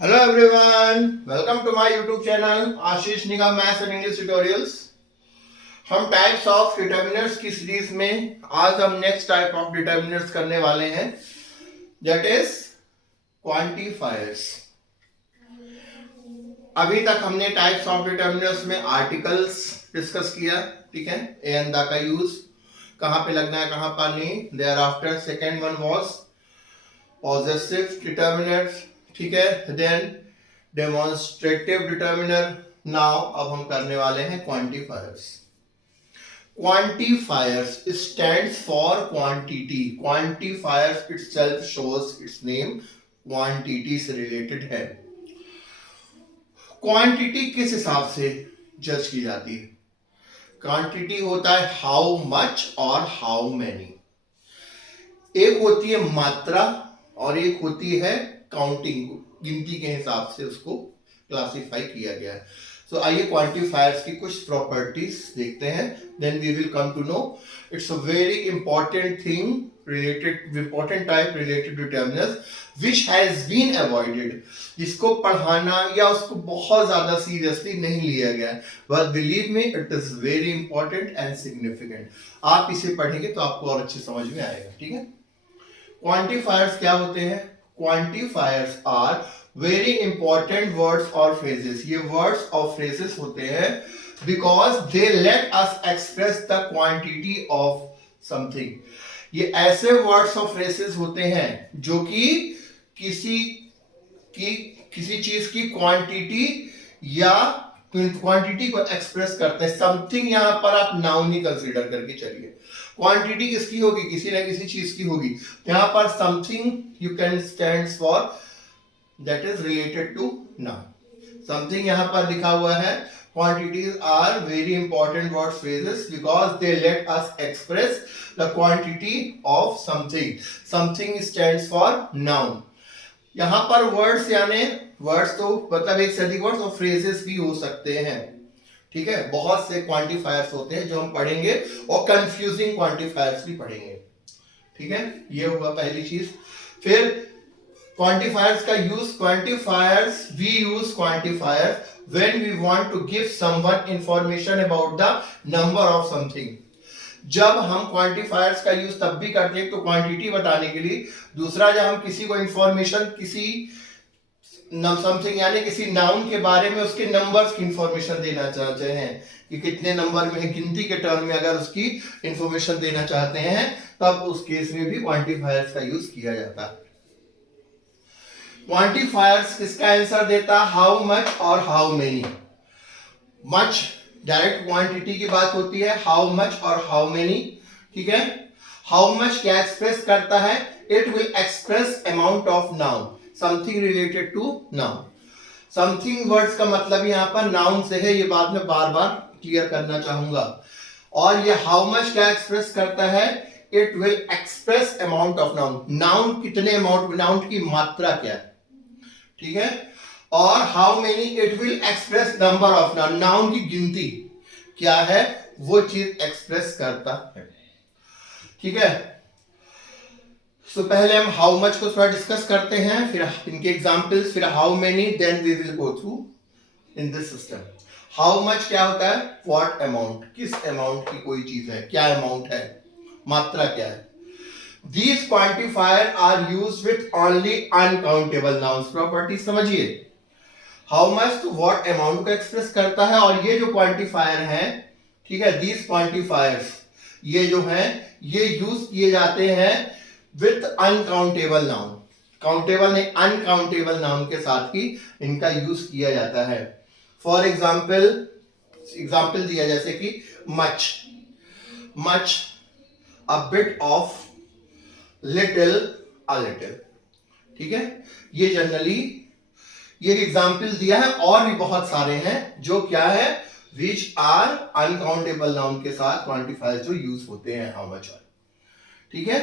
Hello everyone, welcome to my YouTube channel Ashish Nigam maths and English tutorials. हम types of determiners की series में आज हम next type of determiners करने वाले हैं, दैट इज क्वांटिफायर्स। अभी तक हमने टाइप्स ऑफ डिटर्मिनर्स में आर्टिकल्स डिस्कस किया, ठीक है, ए एंड द का यूज कहां पे लगना है कहां पर नहीं। There after second one was possessive determiners, ठीक है, देन डेमोन्स्ट्रेटिव डिटर्मिनर। नाउ अब हम करने वाले हैं quantifiers. Quantifiers stands for quantity. Quantifiers itself shows it's name, quantity से रिलेटेड है। क्वांटिटी किस हिसाब से जज की जाती है? क्वांटिटी होता है हाउ मच और हाउ मेनी। एक होती है मात्रा और एक होती है काउंटिंग, गिनती के हिसाब से उसको क्लासिफाई किया गया है। सो आइए क्वांटिफायर्स की कुछ प्रॉपर्टीज देखते हैं, then we will come to know it's a very important thing related, important type related determiners which has been avoided, जिसको पढ़ाना या उसको बहुत ज्यादा सीरियसली नहीं लिया गया है, but believe me it is very important and significant. आप इसे पढ़ेंगे तो आपको और अच्छे समझ में आएगा, ठीक है। क्वांटिफायर्स क्या होते हैं? Quantifiers are very important words और फ्रेजेस। ये वर्ड्स और फ्रेजेस होते हैं because they let us express the quantity of something. ये ऐसे वर्ड्स और फ्रेजेस होते हैं जो कि किसी चीज की क्वांटिटी या क्वांटिटी को एक्सप्रेस करते हैं। समथिंग यहां पर आप नाउन ही कंसीडर करके चलिए। क्वांटिटी किसकी होगी? किसी ना किसी चीज की होगी। यहां पर something you can stands for that is related to noun. Something यहां पर लिखा हुआ है। Quantities are very important word phrases because they let us express the quantity of something. Something stands for noun. यहां पर वर्ड्स यानी words तो मतलब एक से अधिक वर्ड्स और फ्रेजेस भी हो सकते हैं, ठीक है। बहुत से क्वांटिफायर्स होते हैं जो हम पढ़ेंगे और कंफ्यूजिंग क्वांटिफायर्स भी पढ़ेंगे, ठीक है। ये हुआ पहली चीज। फिर क्वांटिफायर्स का use, quantifiers we use quantifiers when we want to give someone information about the number of something. जब हम क्वांटिफायर्स का यूज तब भी करते हैं तो क्वांटिटी बताने के लिए, दूसरा जब हम किसी को इंफॉर्मेशन किसी समथिंग यानी किसी नाउन के बारे में उसके नंबर्स की इंफॉर्मेशन देना चाहते हैं कि कितने नंबर में, गिनती के टर्म में अगर उसकी इंफॉर्मेशन देना चाहते हैं तब उस केस में भी क्वांटिफायर्स का यूज किया जाता है। क्वांटिफायर्स किसका आंसर देता? हाउ मच और how many. Much direct quantity की बात होती है, हाउ मच और हाउ मेनी, ठीक है। हाउ मच क्या एक्सप्रेस करता है? It will express amount of noun, something related to noun. Something words का मतलब यहां पर नाउन से है, ये बाद में बार बार क्लियर करना चाहूंगा। और ये हाउ मच क्या एक्सप्रेस करता है? It will express amount of noun. Noun कितने अमाउंट, नाउन की मात्रा क्या है, ठीक है। और how many, it will express number of noun, noun की गिनती क्या है वो चीज एक्सप्रेस करता है, ठीक है। सो पहले हम हाउ मच को थोड़ा डिस्कस करते हैं, फिर इनके एग्जांपल्स, फिर how many, then we will go through in this system. How much क्या होता है? व्हाट अमाउंट, किस अमाउंट की कोई चीज है, क्या अमाउंट है, मात्रा क्या है। These quantifier are used with only uncountable nouns. Property समझिए। How much to what amount को एक्सप्रेस करता है, और ये जो क्वांटिफायर है, ठीक है, these quantifiers ये जो हैं ये यूज किए जाते हैं विथ अनकाउंटेबल नाउन। काउंटेबल नहीं, अनकाउंटेबल नाउन के साथ ही इनका यूज किया जाता है। फॉर एग्जाम्पल दिया जैसे कि much, much, a bit of, little, a little, ठीक है। ये जनरली ये एग्जाम्पल दिया है, और भी बहुत सारे हैं जो क्या है, विच आर अनकाउंटेबल नाउन के साथ क्वांटिफायर जो यूज होते हैं हाउ मच, ठीक है।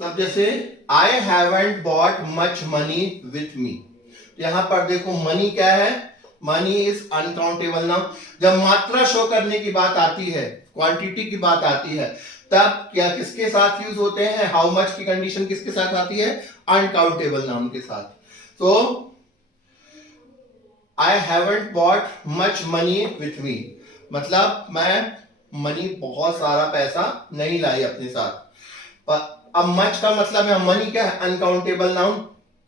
सब जैसे I haven't bought much money with me. यहां पर देखो मनी क्या है? Money is uncountable noun. जब मात्रा शो करने की बात आती है, क्वांटिटी की बात आती है, तब क्या किसके साथ यूज होते हैं? हाउ मच की कंडीशन किसके साथ आती है? अनकाउंटेबल नाउन के साथ. तो I haven't bought much money with me, मतलब मैं मनी बहुत सारा पैसा नहीं लाई अपने साथ. पर अब मच का मतलब है, मनी क्या है? Uncountable noun.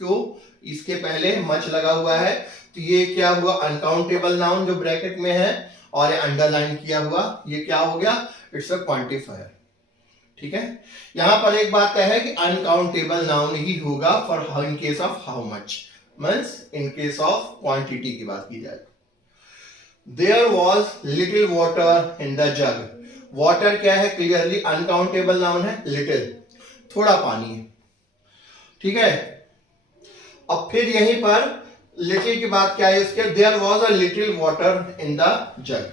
तो इसके पहले मच लगा हुआ है, तो ये क्या हुआ? अनकाउंटेबल नाउन जो ब्रैकेट में है और ये अंडरलाइन किया हुआ, ये क्या हो गया? It's a quantifier. ठीक है. यहां पर एक बात है कि अनकाउंटेबल नाउन ही होगा for in case of how much, means in case of quantity की बात की जाए. There was little water in the jug. Water क्या है? क्लियरली अनकाउंटेबल नाउन है. लिटिल थोड़ा पानी है. ठीक है. अब फिर यहीं पर लिटिल की बात क्या है? इसके there was a little water in the jug.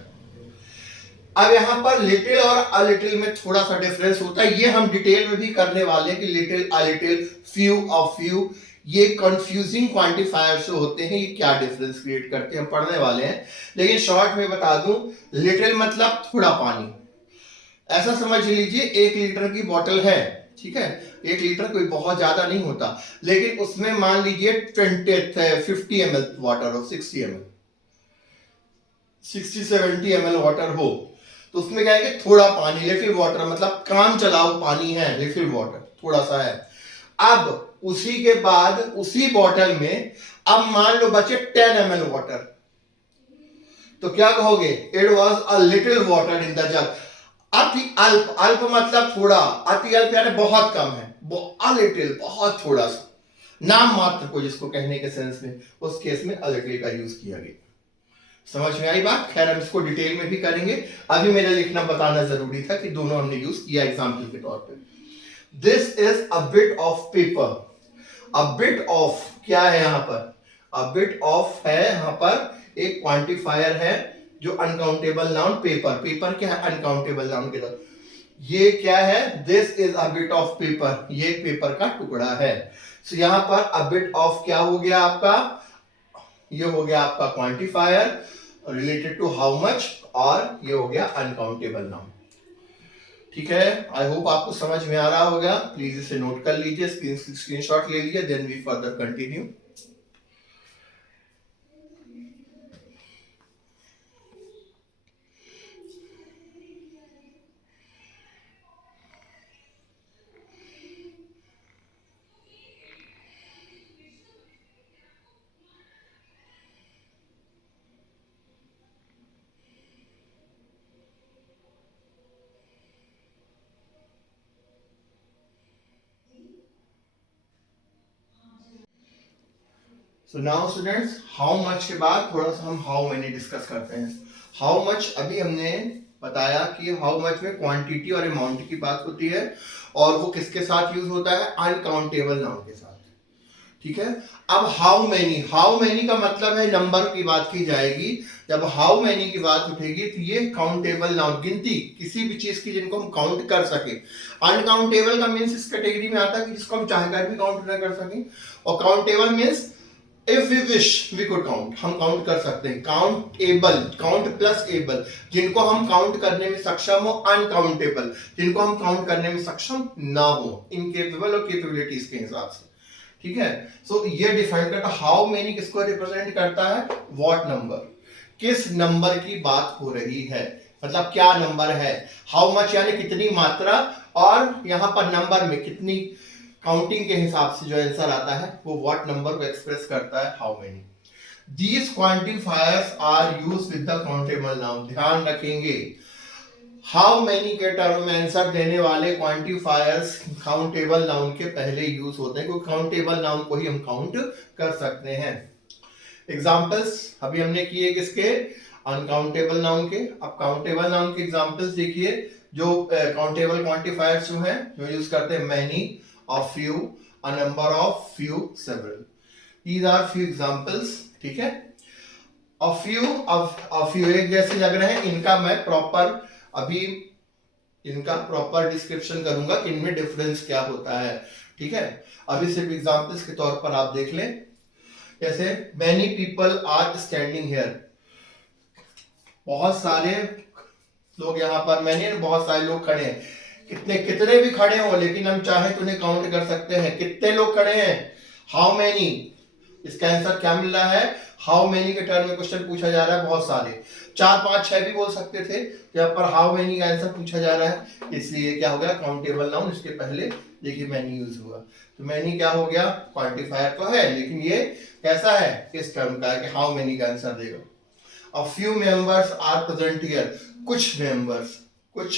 अब यहां पर लिटिल और अ लिटिल में थोड़ा सा डिफरेंस होता है, ये हम डिटेल में भी करने वाले हैं कि little, a little, few, a few, ये कंफ्यूजिंग क्वांटिफायर्स जो होते हैं, ये क्या डिफरेंस क्रिएट करते हैं, हम पढ़ने वाले हैं. लेकिन शॉर्ट में बता दूं, लिटिल मतलब थोड़ा पानी. ऐसा समझ लीजिए 1 लीटर की बोतल है. ठीक है. 1 लीटर कोई बहुत ज्यादा नहीं होता, लेकिन उसमें मान लीजिए 50 ml वाटर हो, 60 ml, 60-70 ml वाटर हो, तो उसमें क्या है कि थोड़ा पानी, लिटिल वाटर मतलब काम चलाओ पानी है, लिटिल वाटर थोड़ा सा है. अब उसी के बाद उसी बॉटल में अब मान लो बचे 10 ml वाटर, तो क्या कहोगे? It was a little water in the जग. अति अल्प, अल्प मतलब थोड़ा, अति अल्प यानी बहुत कम है, अ लिटिल बहुत थोड़ा सा, नाम मात्र को जिसको कहने के सेंस में, उस केस में अ लिटिल का यूज किया गया. समझ में आई बात? खैर हम इसको डिटेल में भी करेंगे, अभी मेरा लिखना बताना जरूरी था कि दोनों हमने यूज किया एग्जाम्पल के तौर पे. This is a bit of paper. A bit of क्या है यहां पर? अ बिट ऑफ है यहां पर एक क्वांटिफायर है जो अनकाउंटेबल नाउन. पेपर, पेपर क्या है? अनकाउंटेबल नाउन के तौर. ये क्या है? This is a bit of paper, ये पेपर का टुकड़ा है. सो यहां पर अ बिट ऑफ क्या हो गया आपका? ये हो गया आपका quantifier related to how much, और ये हो गया अनकाउंटेबल नाउन. ठीक है. आई होप आपको समझ में आ रहा होगा. प्लीज इसे नोट कर लीजिए, स्क्रीनशॉट ले लीजिए, then we further continue. So now students, how much के बाद थोड़ा सा हम हाउ मेनी डिस्कस करते हैं. हाउ मच अभी हमने बताया कि हाउ मच में क्वांटिटी और अमाउंट की बात होती है, और वो किसके साथ यूज होता है? अनकाउंटेबल नाउन के साथ. ठीक है. अब हाउ मेनी, हाउ मेनी का मतलब है नंबर की बात की जाएगी. जब हाउ मेनी की बात उठेगी तो ये काउंटेबल नाउन, गिनती किसी भी चीज की जिनको हम काउंट कर सके. अनकाउंटेबल का मीन्स इस कैटेगरी में आता है कि जिसको हम चाहकर भी काउंट न कर सकें, और countable means if we wish we could count, हम काउंट कर सकते हैं. काउंटेबल, काउंट प्लस एबल, जिनको हम काउंट करने में सक्षम हो. अनकाउंटेबल, जिनको हम काउंट करने में सक्षम ना हो, इनकेपेबल और केपेबिलिटीज के हिसाब से. ठीक है. सो ये डिफाइन करता, हाउ मेनी किसको रिप्रेजेंट करता है? व्हाट नंबर, किस नंबर की बात हो रही है, मतलब क्या नंबर है. हाउ मच यानी कितनी मात्रा, और यहां पर नंबर में कितनी, काउंटिंग के हिसाब से जो आंसर आता है वो व्हाट नंबर को एक्सप्रेस करता है, how many. These quantifiers are used with the countable noun. ध्यान रखेंगे, हाउ मेनी के टर्म में आंसर देने वाले क्वांटिफायर्स काउंटेबल नाउन के पहले यूज होते हैं, क्योंकि काउंटेबल नाउन को ही हम काउंट कर सकते हैं. एग्जांपल्स अभी हमने किए किसके? अनकाउंटेबल नाउन के. अब काउंटेबल नाउन के एग्जांपल्स देखिए, जो काउंटेबल क्वांटिफायर्स जो हैं, जो यूज करते हैं, many, a few, a number of, few, several. These are few examples. ठीक है. a few एक जैसे लग रहे हैं. इनका मैं प्रॉपर अभी इनका प्रॉपर डिस्क्रिप्शन करूंगा कि इनमें डिफरेंस क्या होता है. ठीक है. अभी सिर्फ एग्जांपल्स के तौर पर आप देख लें. जैसे many people are standing here, बहुत सारे लोग यहाँ पर, मैंने बहुत सारे लोग खड़े हैं. कितने कितने भी खड़े हो, लेकिन हम चाहे तो उन्हें काउंट कर सकते हैं। कितने लोग खड़े हैं, हाउ मेनी। इसका आंसर क्या मिल रहा है, हाउ मेनी के टर्म में क्वेश्चन पूछा जा रहा है, बहुत सारे, 4 5 6 भी बोल सकते थे, यहाँ पर हाउ मेनी का आंसर पूछा जा रहा है, इसलिए क्या हो गया काउंटेबल नाउन। इसके पहले देखिए मैनी यूज हुआ, तो मैनी क्या हो गया, क्वांटिफायर तो है, लेकिन ये कैसा है, किस टर्म का है, कि हाउ मेनी का आंसर देगा। A few members are present here. कुछ मेंबर्स, कुछ,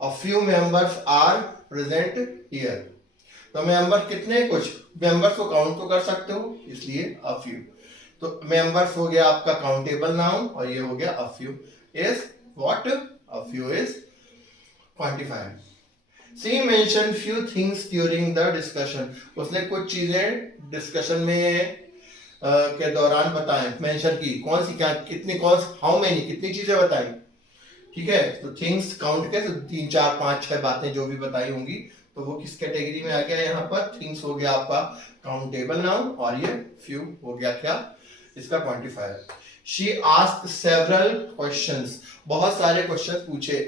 a few members are present here. तो मेंबर कितने, कुछ मेंबर्स को काउंट तो कर सकते हो, इसलिए a few। तो मेंबर्स हो गया आपका काउंटेबल नाउन, और ये हो गया a few is what, a few is quantifier। She mentioned few things during the discussion। उसने कुछ चीजें डिस्कशन में के दौरान बताएं, मेंशन की, कौन सी, क्या, कितनी, कौन, हाउ मेनी, कितनी चीजें बताई, ठीक है। तो थिंग्स काउंट के 3 4 5 6 बातें जो भी बताई होंगी, तो वो किस कैटेगरी में आ गया, यहाँ पर थिंग्स हो गया आपका काउंटेबल नाउन, और ये फ्यू हो गया क्या, इसका quantifier. She asked several questions, बहुत सारे क्वेश्चन पूछे,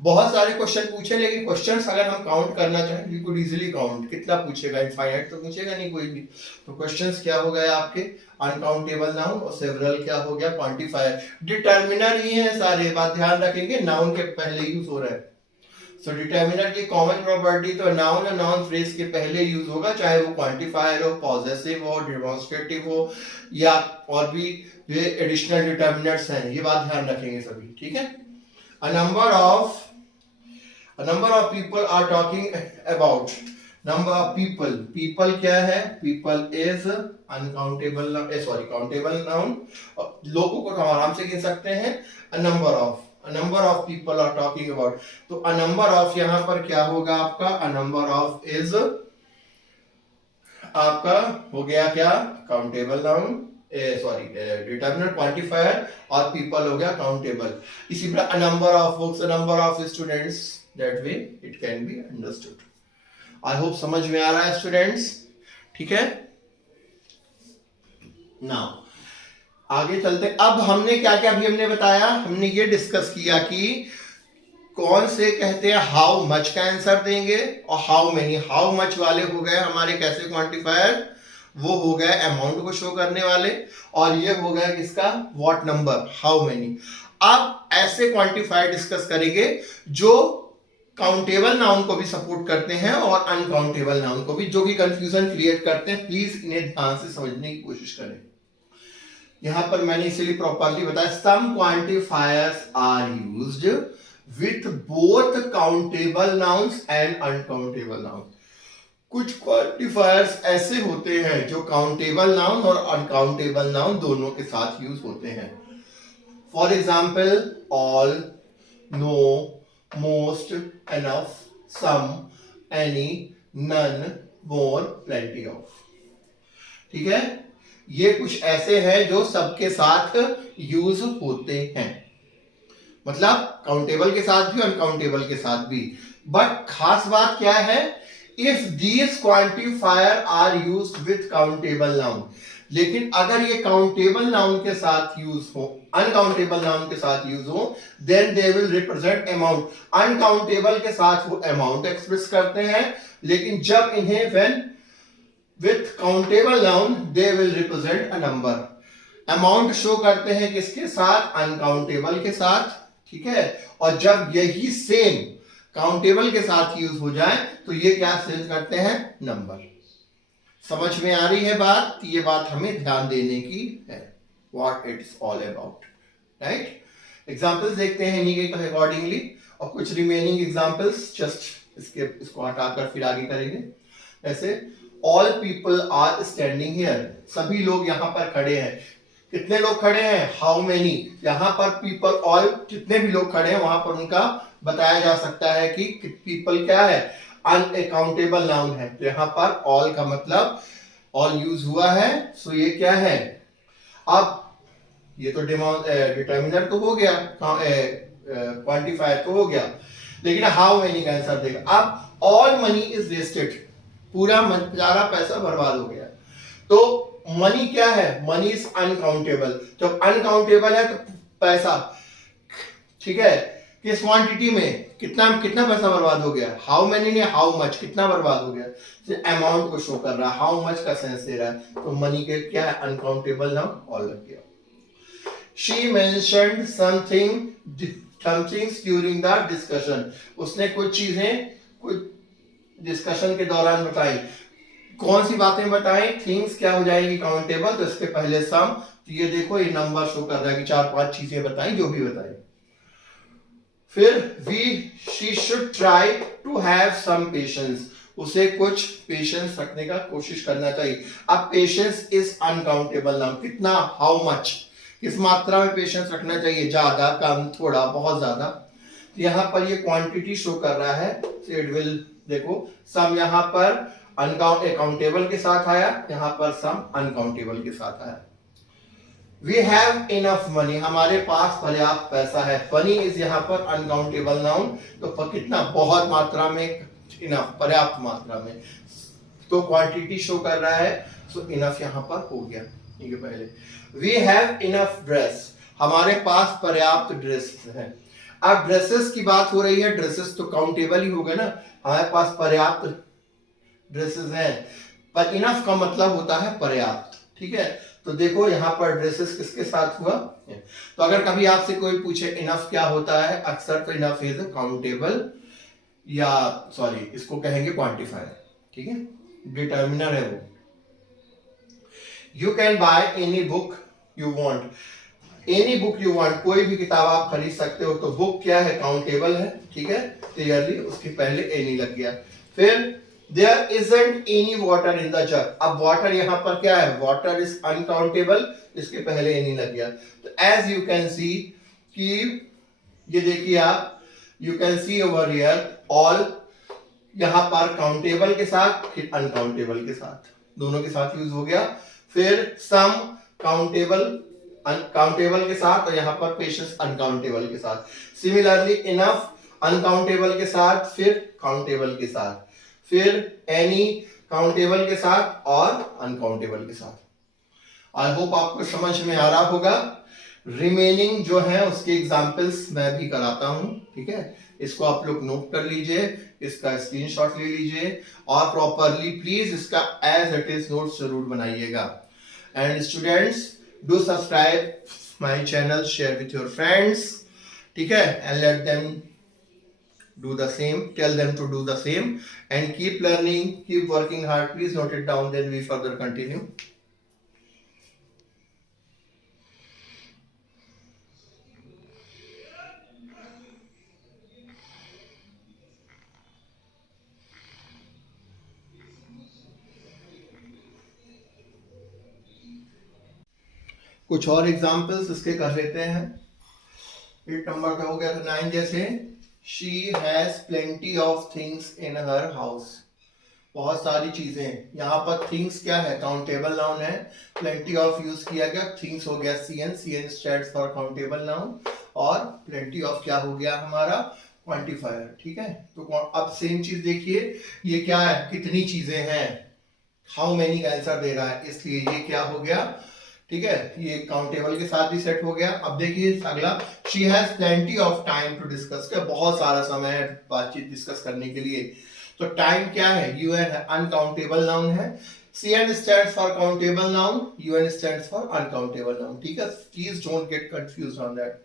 बहुत सारे क्वेश्चन पूछे, लेकिन क्वेश्चंस अगर हम काउंट करना चाहें, वी कुड इजीली काउंट, कितना पूछेगा, इनफाइनाइट तो पूछेगा नहीं कोई भी। तो क्वेश्चंस क्या हो गए आपके, अनकाउंटेबल नाउन, और सेवरल क्या हो गया, क्वांटिफायर। डिटर्मिनर ही है सारे, बात ध्यान रखेंगे, नाउन के पहले यूज हो रहा है। सो डिटर्मिनर की कॉमन प्रॉपर्टी तो नाउन और नाउन फ्रेज के पहले यूज होगा, चाहे वो क्वांटिफायर हो, पॉजेसिव हो, डेमोन्स्ट्रेटिव हो, या और भी ये एडिशनल डिटर्मिनर्स हैं, ये बात ध्यान रखेंगे सभी, ठीक है। A number of people are talking about, number of people क्या है, people is uncountable, countable noun, लोगों को हम आराम से गिन सकते हैं। a number of people are talking about, तो a number of यहाँ पर क्या होगा आपका, a number of is आपका हो गया क्या, काउंटेबल नाउन, डिटर्मिनर क्वांटिफायर, और पीपल हो गया काउंटेबल। इसी तरह a number of books, a number of students, that way it can be understood। I hope समझ में आ रहा है स्टूडेंट्स, ठीक है। नाउ आगे चलते, अब हमने क्या क्या अभी हमने बताया, हमने ये डिस्कस किया कि कौन से कहते हैं हाउ मच का आंसर देंगे, और हाउ मेनी, हाउ मच वाले हो गए हमारे कैसे क्वांटिफायर, वो हो गए अमाउंट को शो करने वाले, और ये हो गया किसका, व्हाट नंबर, हाउ मेनी। अब ऐसे क्वांटिफायर डिस्कस करेंगे जो काउंटेबल नाउन को भी सपोर्ट करते हैं और अनकाउंटेबल नाउन को भी, जो कि कंफ्यूजन क्रिएट करते हैं। प्लीज इन्हें ध्यान से समझने की कोशिश करें। यहां पर मैंने इसलिए प्रॉपरली बताया, some quantifiers are used with both countable nouns and uncountable noun. कुछ क्वांटिफायर्स ऐसे होते हैं जो काउंटेबल नाउन और अनकाउंटेबल नाउन दोनों के साथ यूज होते हैं। For example all, no, most, enough, some, any, none, more, plenty of, ठीक है। ये कुछ ऐसे हैं जो सबके साथ यूज होते हैं, मतलब काउंटेबल के साथ भी अनकाउंटेबल के साथ भी। बट खास बात क्या है, if these quantifier are used with countable noun, लेकिन अगर ये काउंटेबल नाउन के साथ यूज हो, अनकाउंटेबल नाउन के साथ यूज हो, then they will represent amount. Uncountable के साथ वो अमाउंट एक्सप्रेस करते हैं, लेकिन जब इन्हें when with countable noun they will represent a number. Amount show करते हैं किसके साथ, अनकाउंटेबल के साथ, ठीक है। और जब यही सेम काउंटेबल के साथ यूज हो जाए तो ये क्या सेंड करते हैं, नंबर। समझ में आ रही है बात, ये बात हमें ध्यान देने की है, what it's all about, right. Examples देखते हैं इन्हीं के अकॉर्डिंगली, और कुछ रिमेनिंग एग्जांपल्स जस्ट इसको हटाकर फिर आगे करेंगे। ऐसे all people are standing here, सभी लोग यहाँ पर खड़े हैं। कितने लोग खड़े हैं, हाउ मेनी। यहाँ पर पीपल, ऑल, जितने भी लोग खड़े हैं वहां पर उनका बताया जा सकता है कि पीपल क्या है, अनअकाउंटेबल नाउन है। तो यहाँ पर ऑल का मतलब ऑल यूज हुआ है, सो ये क्या है। अब ये तो डिटर्मिनर तो हो गया, क्वांटिफायर तो हो गया, लेकिन हाउ मेनी का आंसर देगा। अब ऑल मनी इज वेस्टेड, पूरा सारा पैसा बर्बाद हो गया। तो मनी क्या है, मनी इज अनकाउंटेबल। जब अनकाउंटेबल है तो पैसा, ठीक है, किस क्वांटिटी में कितना कितना पैसा बर्बाद हो गया, हाउ मेनी ने हाउ मच कितना बर्बाद हो गया, अमाउंट को शो कर रहा है, हाउ मच का सेंस दे रहा है, तो मनी के क्या है अनकाउंटेबल नाउन ऑल लग गया। She mentioned somethings during the discussion, उसने कुछ चीजें कुछ डिस्कशन के दौरान बताई। कौन सी बातें बताएं, थिंग्स क्या हो जाएगी काउंटेबल, तो इसके पहले सम, तो ये देखो ये नंबर शो कर रहा है कि 4-5 चीजें बताई जो भी बताई। फिर she should try to have some patience, उसे कुछ पेशेंस रखने का कोशिश करना चाहिए। अब पेशेंस इज अनकाउंटेबल नाउन, कितना, हाउ मच, किस मात्रा में पेशेंस रखना चाहिए, ज्यादा, कम, थोड़ा, बहुत ज्यादा। यहाँ पर ये क्वांटिटी शो कर रहा है, इट विल, देखो सम यहाँ पर अनकाउंटेबल के साथ आया, यहाँ पर सम अनकाउंटेबल के साथ आया। We have enough money, हमारे पास पर्याप्त पैसा है। मनी इज यहाँ पर अनकाउंटेबल नाउन, तो कितना, बहुत मात्रा में, इनफ पर्याप्त मात्रा में, तो क्वांटिटी शो कर रहा है, सो इनफ यहाँ पर हो गया। ठीक है, पहले वी हैव इनफ ड्रेस, हमारे पास पर्याप्त ड्रेस है। अब ड्रेसेस की बात हो रही है, ड्रेसेस तो काउंटेबल ही हो गए ना, हमारे पास पर्याप्त ड्रेसेस हैं, पर इनफ का मतलब होता है पर्याप्त। ठीक है, तो देखो यहाँ पर ड्रेसेस किसके साथ हुआ, तो अगर कभी आपसे कोई पूछे इनफ क्या होता है, अक्सर तो इनफ इज काउंटेबल, या सॉरी इसको कहेंगे क्वांटिफायर। ठीक है, डिटर्मिनर है वो। You can by any book you want, any book you want, कोई भी किताब आप खरीद सकते हो, तो बुक क्या है, काउंटेबल है। ठीक है, क्लियरली उसके पहले एनी लग गया। फिर there isn't any water in the jug, अब water यहाँ पर क्या है, water is uncountable, इसके पहले any लग गया। तो as you can see कि ये देखिए आप, you can see over here all यहाँ पर countable के साथ, फिर uncountable के साथ, दोनों के साथ यूज हो गया। फिर some countable अनकाउंटेबल के साथ, और यहाँ पर पेशेंस अनकाउंटेबल के साथ। सिमिलरली इनफ अनकाउंटेबल के साथ, फिर काउंटेबल के साथ, फिर एनी काउंटेबल के साथ और अनकाउंटेबल के साथ। आई होप आपको समझ में आ रहा होगा। रिमेनिंग जो है उसके एग्जांपल्स मैं भी कराता हूं। ठीक है, इसको आप लोग नोट कर लीजिए, इसका स्क्रीनशॉट ले लीजिए, और प्रॉपरली प्लीज इसका एज इट इज नोट्स जरूर बनाइएगा। And students, do subscribe my channel, share with your friends. ठीक है, and let them do the same, tell them to do the same, and keep learning, keep working hard. Please note it down, then we further continue. कुछ और examples इसके कर लेते हैं। 8 number का हो गया था 9, जैसे She has plenty of things in her house, बहुत सारी चीजें। यहाँ पर थिंग्स क्या है, काउंटेबल नाउन है, प्लेंटी ऑफ यूज किया गया, थिंग्स हो गया CN, CN stands for countable noun, और प्लेंटी ऑफ क्या हो गया हमारा, क्वांटिफायर। ठीक है, तो अब सेम चीज देखिए, ये क्या है, कितनी चीजें हैं, हाउ मेनी का आंसर दे रहा है, इसलिए ये क्या हो गया। ठीक है, ये काउंटेबल के साथ भी सेट हो गया। अब देखिए अगला, she has plenty of time to discuss, क्या बहुत सारा समय है बातचीत डिस्कस करने के लिए। तो टाइम क्या है, यूएन है, अनकाउंटेबल नाउन है। CN stands for countable noun, UN stands for uncountable noun. ठीक है, please don't get confused on that.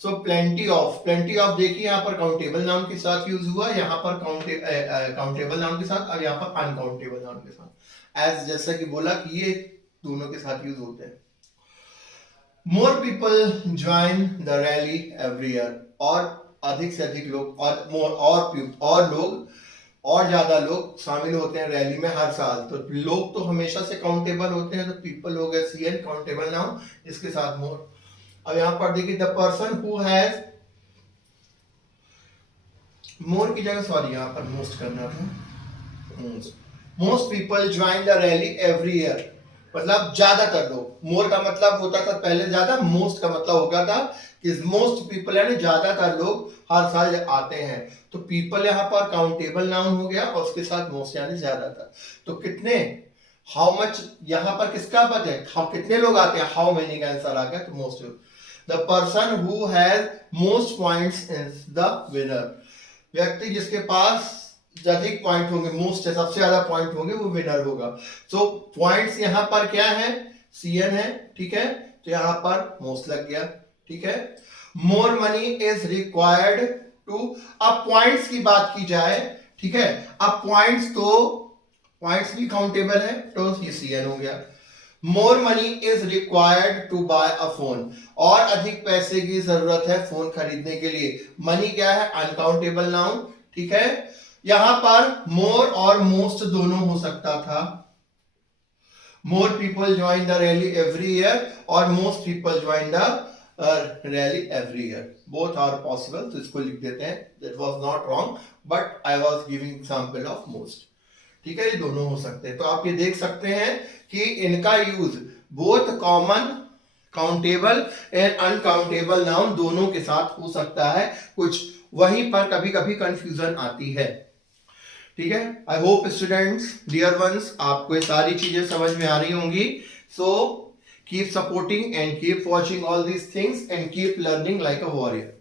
So plenty of देखिए यहाँ पर काउंटेबल नाउन के साथ यूज हुआ, यहाँ पर काउंटेबल नाउन के साथ, और यहाँ पर अनकाउंटेबल नाउन के साथ। एज जैसा कि बोला कि ये दोनों के साथ यूज होते हैं। मोर people join the rally every year, और अधिक से अधिक लोग, और मोर और लोग, और ज्यादा लोग शामिल होते हैं रैली में हर साल। तो लोग तो हमेशा से काउंटेबल होते हैं, तो पीपल हो गया सीएन, काउंटेबल नाउन, इसके साथ मोर। अब यहाँ पर देखिए, द पर्सन हु हैज, मोर की जगह सॉरी यहाँ पर मोस्ट करना था, most people join the rally every year, मतलब ज्यादातर लोग। मोर का मतलब होता था पहले ज्यादा, मोस्ट का मतलब होगा था कि मोस्ट पीपल यानी ज्यादातर लोग हर साल आते हैं। तो पीपल यहाँ पर काउंटेबल नाउन हो गया, और उसके साथ मोस्ट यानी ज्यादातर। तो कितने, हाउ मच यहाँ पर किसका पद है, कितने लोग आते हैं, हाउ मेनी का आंसर आ गया, तो most. The person who has most points is the winner. व्यक्ति जिसके पास अधिक पॉइंट होंगे, मोस्ट है, सबसे ज्यादा पॉइंट होंगे, वो विनर होगा। सो पॉइंट्स यहाँ पर क्या है, CN है, ठीक है, तो यहाँ पर मोस्ट लग गया, ठीक है। More money is required to, अब पॉइंट्स की बात की जाए, ठीक है, अब पॉइंट्स भी काउंटेबल है, तो ये CN हो गया। More money is required to buy a phone, और अधिक पैसे की जरूरत है फोन खरीदने के लिए। मनी क्या है, अनकाउंटेबल नाउन, ठीक है। यहां पर मोर और मोस्ट दोनों हो सकता था। More people join the rally every year और most people join the rally every year, both are possible, तो इसको लिख देते हैं। That was not wrong, but I was giving example of most, ठीक है, ये दोनों हो सकते हैं। तो आप ये देख सकते हैं कि इनका use both common, countable and uncountable noun दोनों के साथ हो सकता है। कुछ वहीं पर कभी कभी कंफ्यूजन आती है, ठीक है। I hope students, dear ones, आपको ये सारी चीजें समझ में आ रही होंगी। So keep supporting and keep watching all these things and keep learning like a warrior.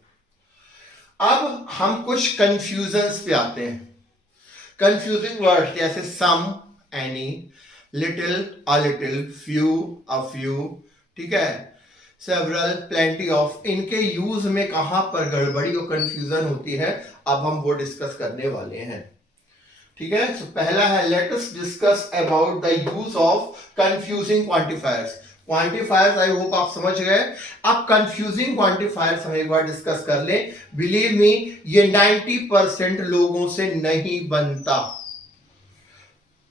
अब हम कुछ कंफ्यूजन्स पे आते हैं। कंफ्यूजिंग वर्ड जैसे some, any, little, a little, few, a few, ठीक है, सेवरल, प्लेंटी ऑफ, इनके यूज में कहां पर गड़बड़ी और कंफ्यूजन होती है, अब हम वो डिस्कस करने वाले हैं, ठीक है। तो पहला है, let us discuss about the use of confusing quantifiers. Quantifiers I hope आप समझ गए। अब कंफ्यूजिंग क्वांटिफायर्स हम एक बार डिस्कस कर लें। बिलीव मी, ये 90% लोगों से नहीं बनता।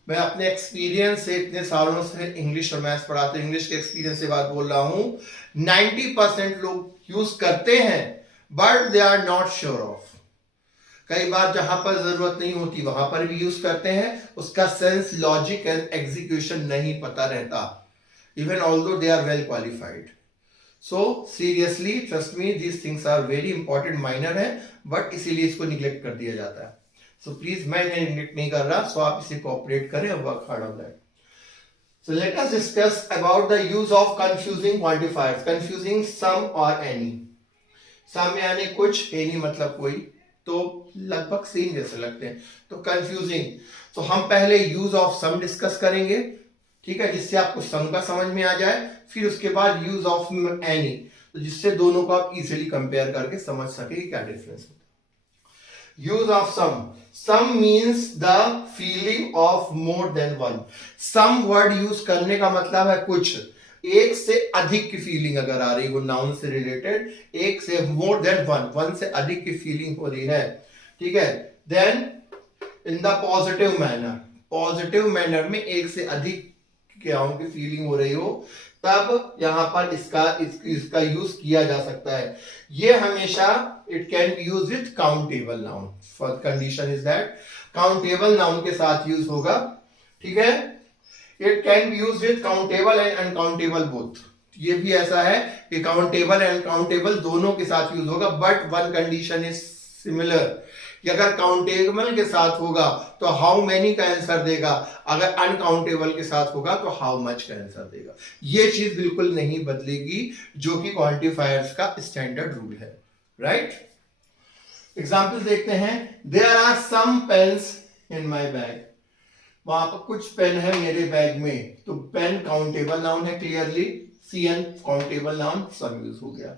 मैं अपने एक्सपीरियंस से, इतने सालों से इंग्लिश और मैथ्स पढ़ाते, इंग्लिश के एक्सपीरियंस से बात बोल रहा हूं। 90% लोग यूज करते हैं, but they are not sure of. कई बार जहां पर जरूरत नहीं होती वहां पर भी यूज करते हैं, उसका सेंस, लॉजिक एंड एग्जीक्यूशन नहीं पता रहता, even although they are well qualified. So seriously, trust me, these things are very important, minor है, but इसीलिए इसको निग्लेक्ट कर दिया जाता है। So please, मैं निग्लेक्ट नहीं कर रहा, so आप इसे कोऑपरेट करें और work hard on that. So let us discuss about the use of confusing quantifiers. Confusing some or any. Some यानी कुछ, any मतलब कोई, तो लगभग सेम जैसे लगते हैं। तो कंफ्यूजिंग, तो हम पहले यूज ऑफ सम डिस्कस करेंगे, ठीक है, जिससे आपको सम का समझ में आ जाए। फिर उसके बाद यूज ऑफ एनी, तो जिससे दोनों को आप इजीली कंपेयर करके समझ सके क्या डिफरेंस होता है। Use of some means the feeling of more than one. Some word use करने का मतलब है कुछ, एक से अधिक की फीलिंग अगर आ रही हो, नाउन से रिलेटेड, एक से मोर देन वन से अधिक की फीलिंग हो रही है, ठीक है। Then in the positive manner में एक से अधिक क्रियाओं की फीलिंग हो रही हो, तब यहां पर इसका यूज किया जा सकता है। ये हमेशा it can be use with countable noun. First condition is that countable noun के साथ यूज होगा, ठीक है। It can be use with countable and uncountable both. ये भी ऐसा है कि काउंटेबल एंड अनकाउंटेबल दोनों के साथ यूज होगा, but one condition is similar, कि अगर काउंटेबल के साथ होगा तो हाउ मेनी का आंसर देगा, अगर अनकाउंटेबल के साथ होगा तो हाउ मच का आंसर देगा। ये चीज बिल्कुल नहीं बदलेगी, जो कि क्वांटिफायर्स का स्टैंडर्ड रूल है, राइट। एग्जांपल देखते हैं। There are some pens in my bag, वहां पर कुछ पेन है मेरे बैग में, तो पेन काउंटेबल नाउन है, clearly CN countable noun, some use हो गया।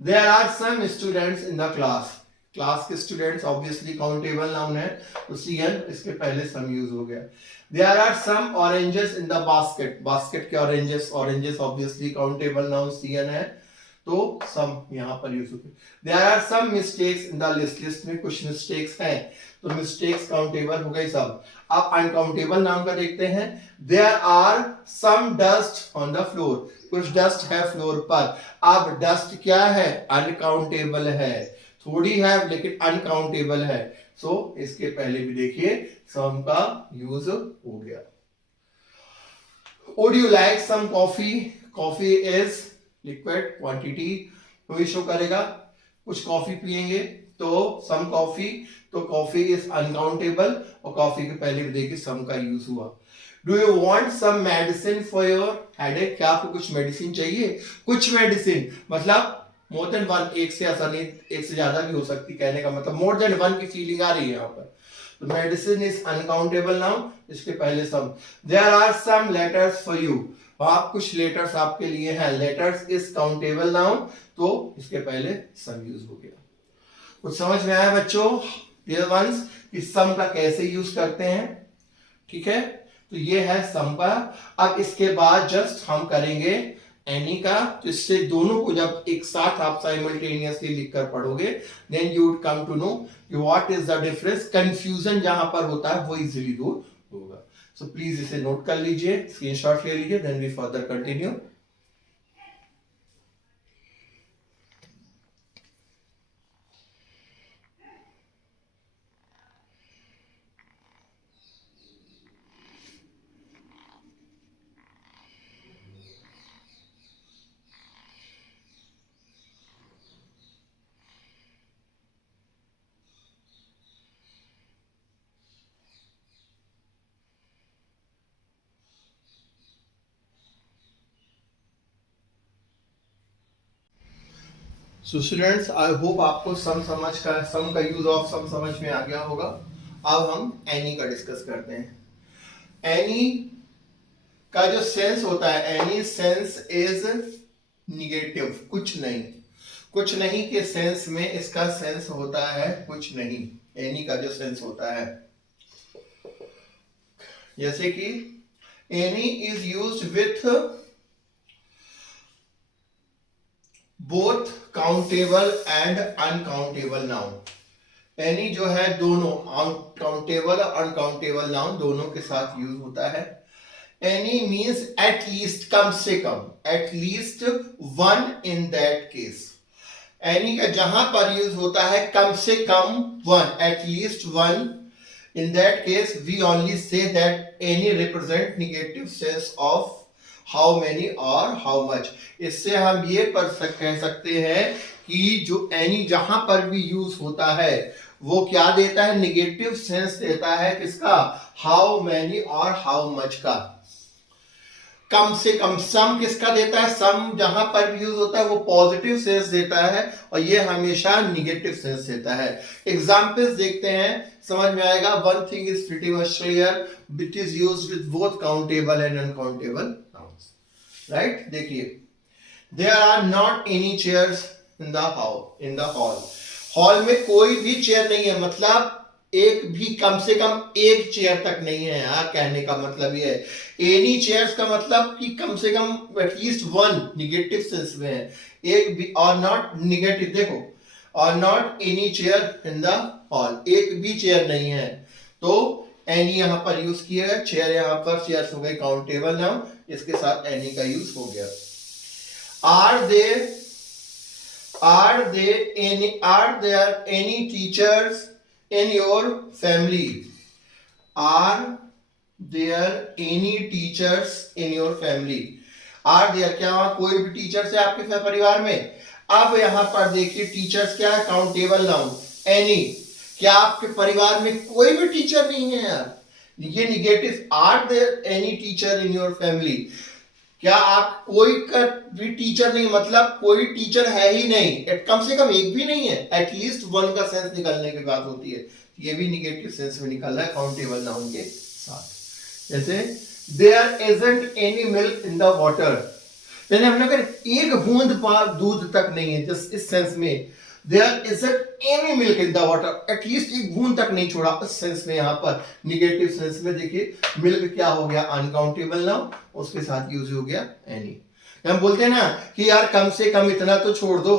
There are some students in the class के स्टूडेंट्स ऑब्वियसली काउंटेबल नाउन है, तो CN इसके पहले सम यूज हो गया। There are some oranges in the basket के oranges obviously countable noun CN है, तो सम यहां पर यूज हो गया। There are some mistakes in the list में कुछ मिस्टेक्स हैं, तो मिस्टेक्स काउंटेबल हो गई सब। अब अनकाउंटेबल नाउन का देखते हैं। There are some dust on the floor, कुछ डस्ट है फ्लोर पर। अब डस्ट क्या है, अनकाउंटेबल है, थोड़ी है लेकिन अनकाउंटेबल है, सो इसके पहले भी देखिए सम का यूज हो गया। Would you like some coffee, coffee is liquid quantity, तो ये शो करेगा कुछ कॉफी पिएंगे, तो सम कॉफी, तो कॉफी इज अनकाउंटेबल, और कॉफी के पहले भी देखिए सम का यूज हुआ। Do you want some medicine for your headache, क्या आपको कुछ मेडिसिन चाहिए, कुछ मेडिसिन मतलब मोर देन वन, एक से आसानी एक से ज्यादा भी हो सकती, कहने का मतलब मोर देन वन की फीलिंग आ रही है यहाँ पर। तो मेडिसिन इज अनकाउंटेबल नाउन, इसके पहले some. There are some letters for you, आप कुछ लेटर्स आपके लिए हैं, लेटर्स इज काउंटेबल नाउन, तो इसके पहले सम यूज हो गया। कुछ समझ में आया बच्चों डियर वंस कि सम का कैसे यूज करते हैं? ठीक है, तो ये है सम का। अब इसके बाद जस्ट हम करेंगे एनी का, तो इससे दोनों को जब एक साथ आप साइमल्टेनियसली लिखकर पढ़ोगे then you would come to know what is the difference. Confusion जहां पर होता है वो इजीली दूर होगा। सो प्लीज इसे नोट कर लीजिए, स्क्रीनशॉट ले लीजिए, then we further continue. So students I hope आपको सम का यूज ऑफ सम समझ में आ गया होगा। अब हम एनी का डिस्कस करते हैं। एनी का जो सेंस होता है, एनी सेंस इज निगेटिव, कुछ नहीं। कुछ नहीं के सेंस में इसका सेंस होता है कुछ नहीं। एनी का जो सेंस होता है, जैसे कि any is used with both countable and uncountable noun. Any जो है दोनों काउंटेबल और अनकाउंटेबल नाउन दोनों के साथ यूज होता है। एनी मीन्स एट लीस्ट, कम से कम, at least one in that case. Any का जहां पर यूज होता है कम से कम one, at least one, in that case we only say that any represent negative sense of how many or how much। इससे हम ये कह सकते हैं कि जो any जहां पर भी यूज होता है वो क्या देता है, निगेटिव सेंस देता है, किसका, how many और how much का। कम से कम सम किसका देता है, सम जहां पर भी यूज होता है वो पॉजिटिव सेंस देता है और ये हमेशा निगेटिव सेंस देता है। एग्जांपल्स देखते हैं, समझ में आएगा। One thing is pretty much clear, it is used with both countable and uncountable nouns, right. देखिए, there are not any chairs in the hall. Hall में कोई भी चेयर नहीं है, मतलब एक भी, कम से कम एक चेयर तक नहीं है यार, कहने का मतलब ये है। एनी चेयर्स का मतलब कि कम से कम एटलीस्ट वन, निगेटिव सेंस में है, एक भी। और नॉट निगेटिव, देखो, और not any chair in the hall, एक भी चेयर नहीं है, तो एनी यहां पर यूज किया है। चेयर यहां पर, चेयर्स हो गए काउंटेबल नाउन, इसके साथ एनी का यूज हो गया। Are there any teachers in your family? Are there any teachers in your family? Are there, क्या वहां कोई भी टीचर्स है आपके परिवार में? अब यहां पर देखिए टीचर्स क्या है, काउंटेबल नाउन, एनी। क्या आपके परिवार में कोई भी टीचर नहीं है यार, ये negative. Are there any teacher in your family, क्या आप कोई का भी टीचर नहीं, मतलब कोई टीचर है ही नहीं, कम से कम एक भी नहीं है, एटलीस्ट वन का सेंस निकलने की बात होती है, ये भी निगेटिव सेंस में निकल रहा है काउंटेबल नाउन के साथ। जैसे there isn't any milk in the water, यानी हमने कहा एक बूंद दूध तक नहीं है, जस्ट इस सेंस में। There isn't any milk in the water, at least एक बूंद तक नहीं छोड़ा, इस सेंस में। यहां पर निगेटिव सेंस में देखिए, मिल्क क्या हो गया, अनकाउंटेबल नाउन, उसके साथ यूज हो गया एनी। हम बोलते हैं ना कि यार कम से कम इतना तो छोड़ दो,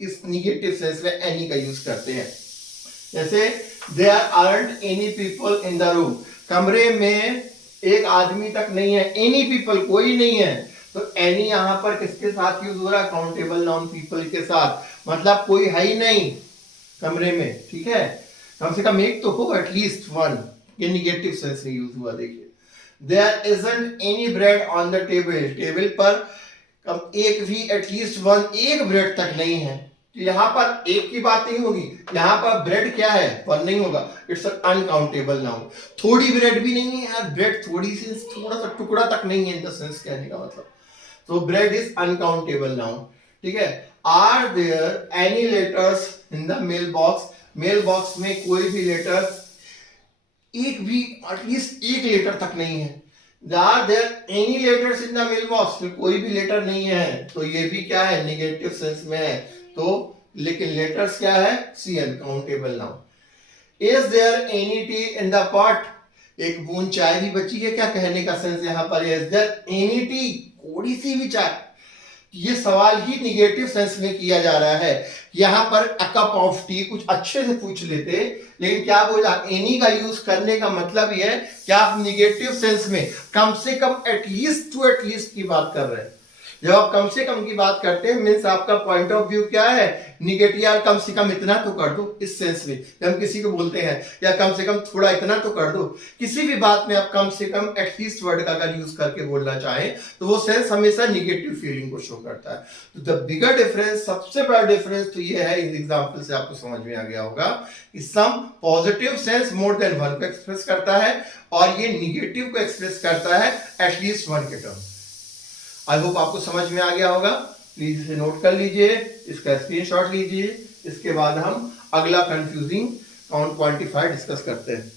इस निगेटिव सेंस में एनी का यूज करते हैं। जैसे there aren't any people in the room, कमरे में एक आदमी तक नहीं है, एनी पीपल, कोई नहीं है, तो एनी यहां पर किसके साथ यूज हो रहा है, काउंटेबल नाउन पीपल के साथ, मतलब कोई है ही नहीं कमरे में, ठीक है, कम से कम एक तो हो, एटलीस्ट वन, ये निगेटिव सेंस में यूज हुआ। देखिए, there isn't any bread on the table, table पर एक भी, एटलीस्ट वन, एक ब्रेड तक नहीं है, तो यहां पर एक की बात नहीं होगी, यहां पर ब्रेड क्या है, वन नहीं होगा, इट्स अनकाउंटेबल नाउन। थोड़ी ब्रेड भी नहीं है यार, ब्रेड थोड़ी सी, थोड़ा सा टुकड़ा तक नहीं है, इन द सेंस कहने का मतलब, तो ब्रेड इज अनकाउंटेबल नाउन, ठीक है। Are there any letters in the mailbox, mailbox में कोई भी लेटर, एक भी एटलीस्ट एक लेटर तक नहीं है। Are there any letters in the mailbox, कोई भी लेटर नहीं है, तो ये भी क्या है, निगेटिव सेंस में है। तो लेकिन लेटर्स क्या है, CN countable noun. Is there any tea in the pot, एक बूंद चाय भी बची है क्या, कहने का सेंस यहाँ पर इज देयर एनी टी, थोड़ी सी भी चाय। ये सवाल ही निगेटिव सेंस में किया जा रहा है। यहां पर अ कप ऑफ टी कुछ अच्छे से पूछ लेते, लेकिन क्या बोला, एनी का यूज करने का मतलब ये है कि आप निगेटिव सेंस में कम से कम एटलीस्ट टू एटलीस्ट की बात कर रहे हैं। जब आप कम से कम की बात करते हैं मीन्स आपका पॉइंट ऑफ व्यू क्या है, निगेटिव, यार कम से कम इतना तो कर दो। इस सेंस में जब हम किसी को बोलते हैं या कम से कम थोड़ा इतना तो कर दो, किसी भी बात में आप कम से कम एटलीस्ट वर्ड का अगर यूज करके बोलना चाहें तो वो सेंस हमेशा निगेटिव फीलिंग को शो करता है। तो द बिगर डिफरेंस, सबसे बड़ा डिफरेंस तो ये है, इस एग्जांपल से आपको समझ में आ गया होगा कि some positive sense more than one को एक्सप्रेस करता है और ये निगेटिव को एक्सप्रेस करता है एटलीस्ट वन के टर्म। आई होप आपको समझ में आ गया होगा। प्लीज इसे नोट कर लीजिए, इसका स्क्रीनशॉट लीजिए। इसके बाद हम अगला कंफ्यूजिंग काउंट क्वांटिफायर डिस्कस करते हैं।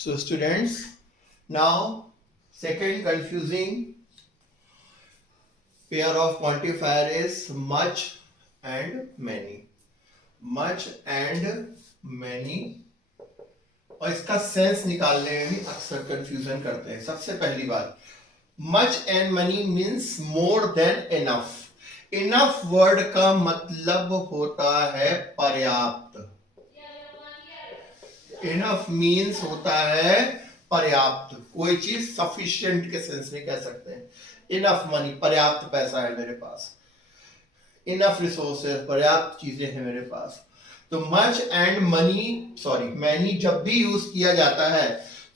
So students, now second confusing pair of quantifier is much and many. Much and many, और इसका सेंस निकालने में भी अक्सर कंफ्यूजन करते हैं। सबसे पहली बात, much and money means more than enough. Enough word का मतलब होता है पर्याप्त। इनफ मीन्स होता है पर्याप्त, कोई चीज सफिशिएंट के सेंस में कह सकते हैं। इनफ मनी, पर्याप्त पैसा है मेरे पास। इनफ रिसोर्सेज, पर्याप्त चीजें हैं मेरे पास। तो much and money, sorry many जब भी यूज किया जाता है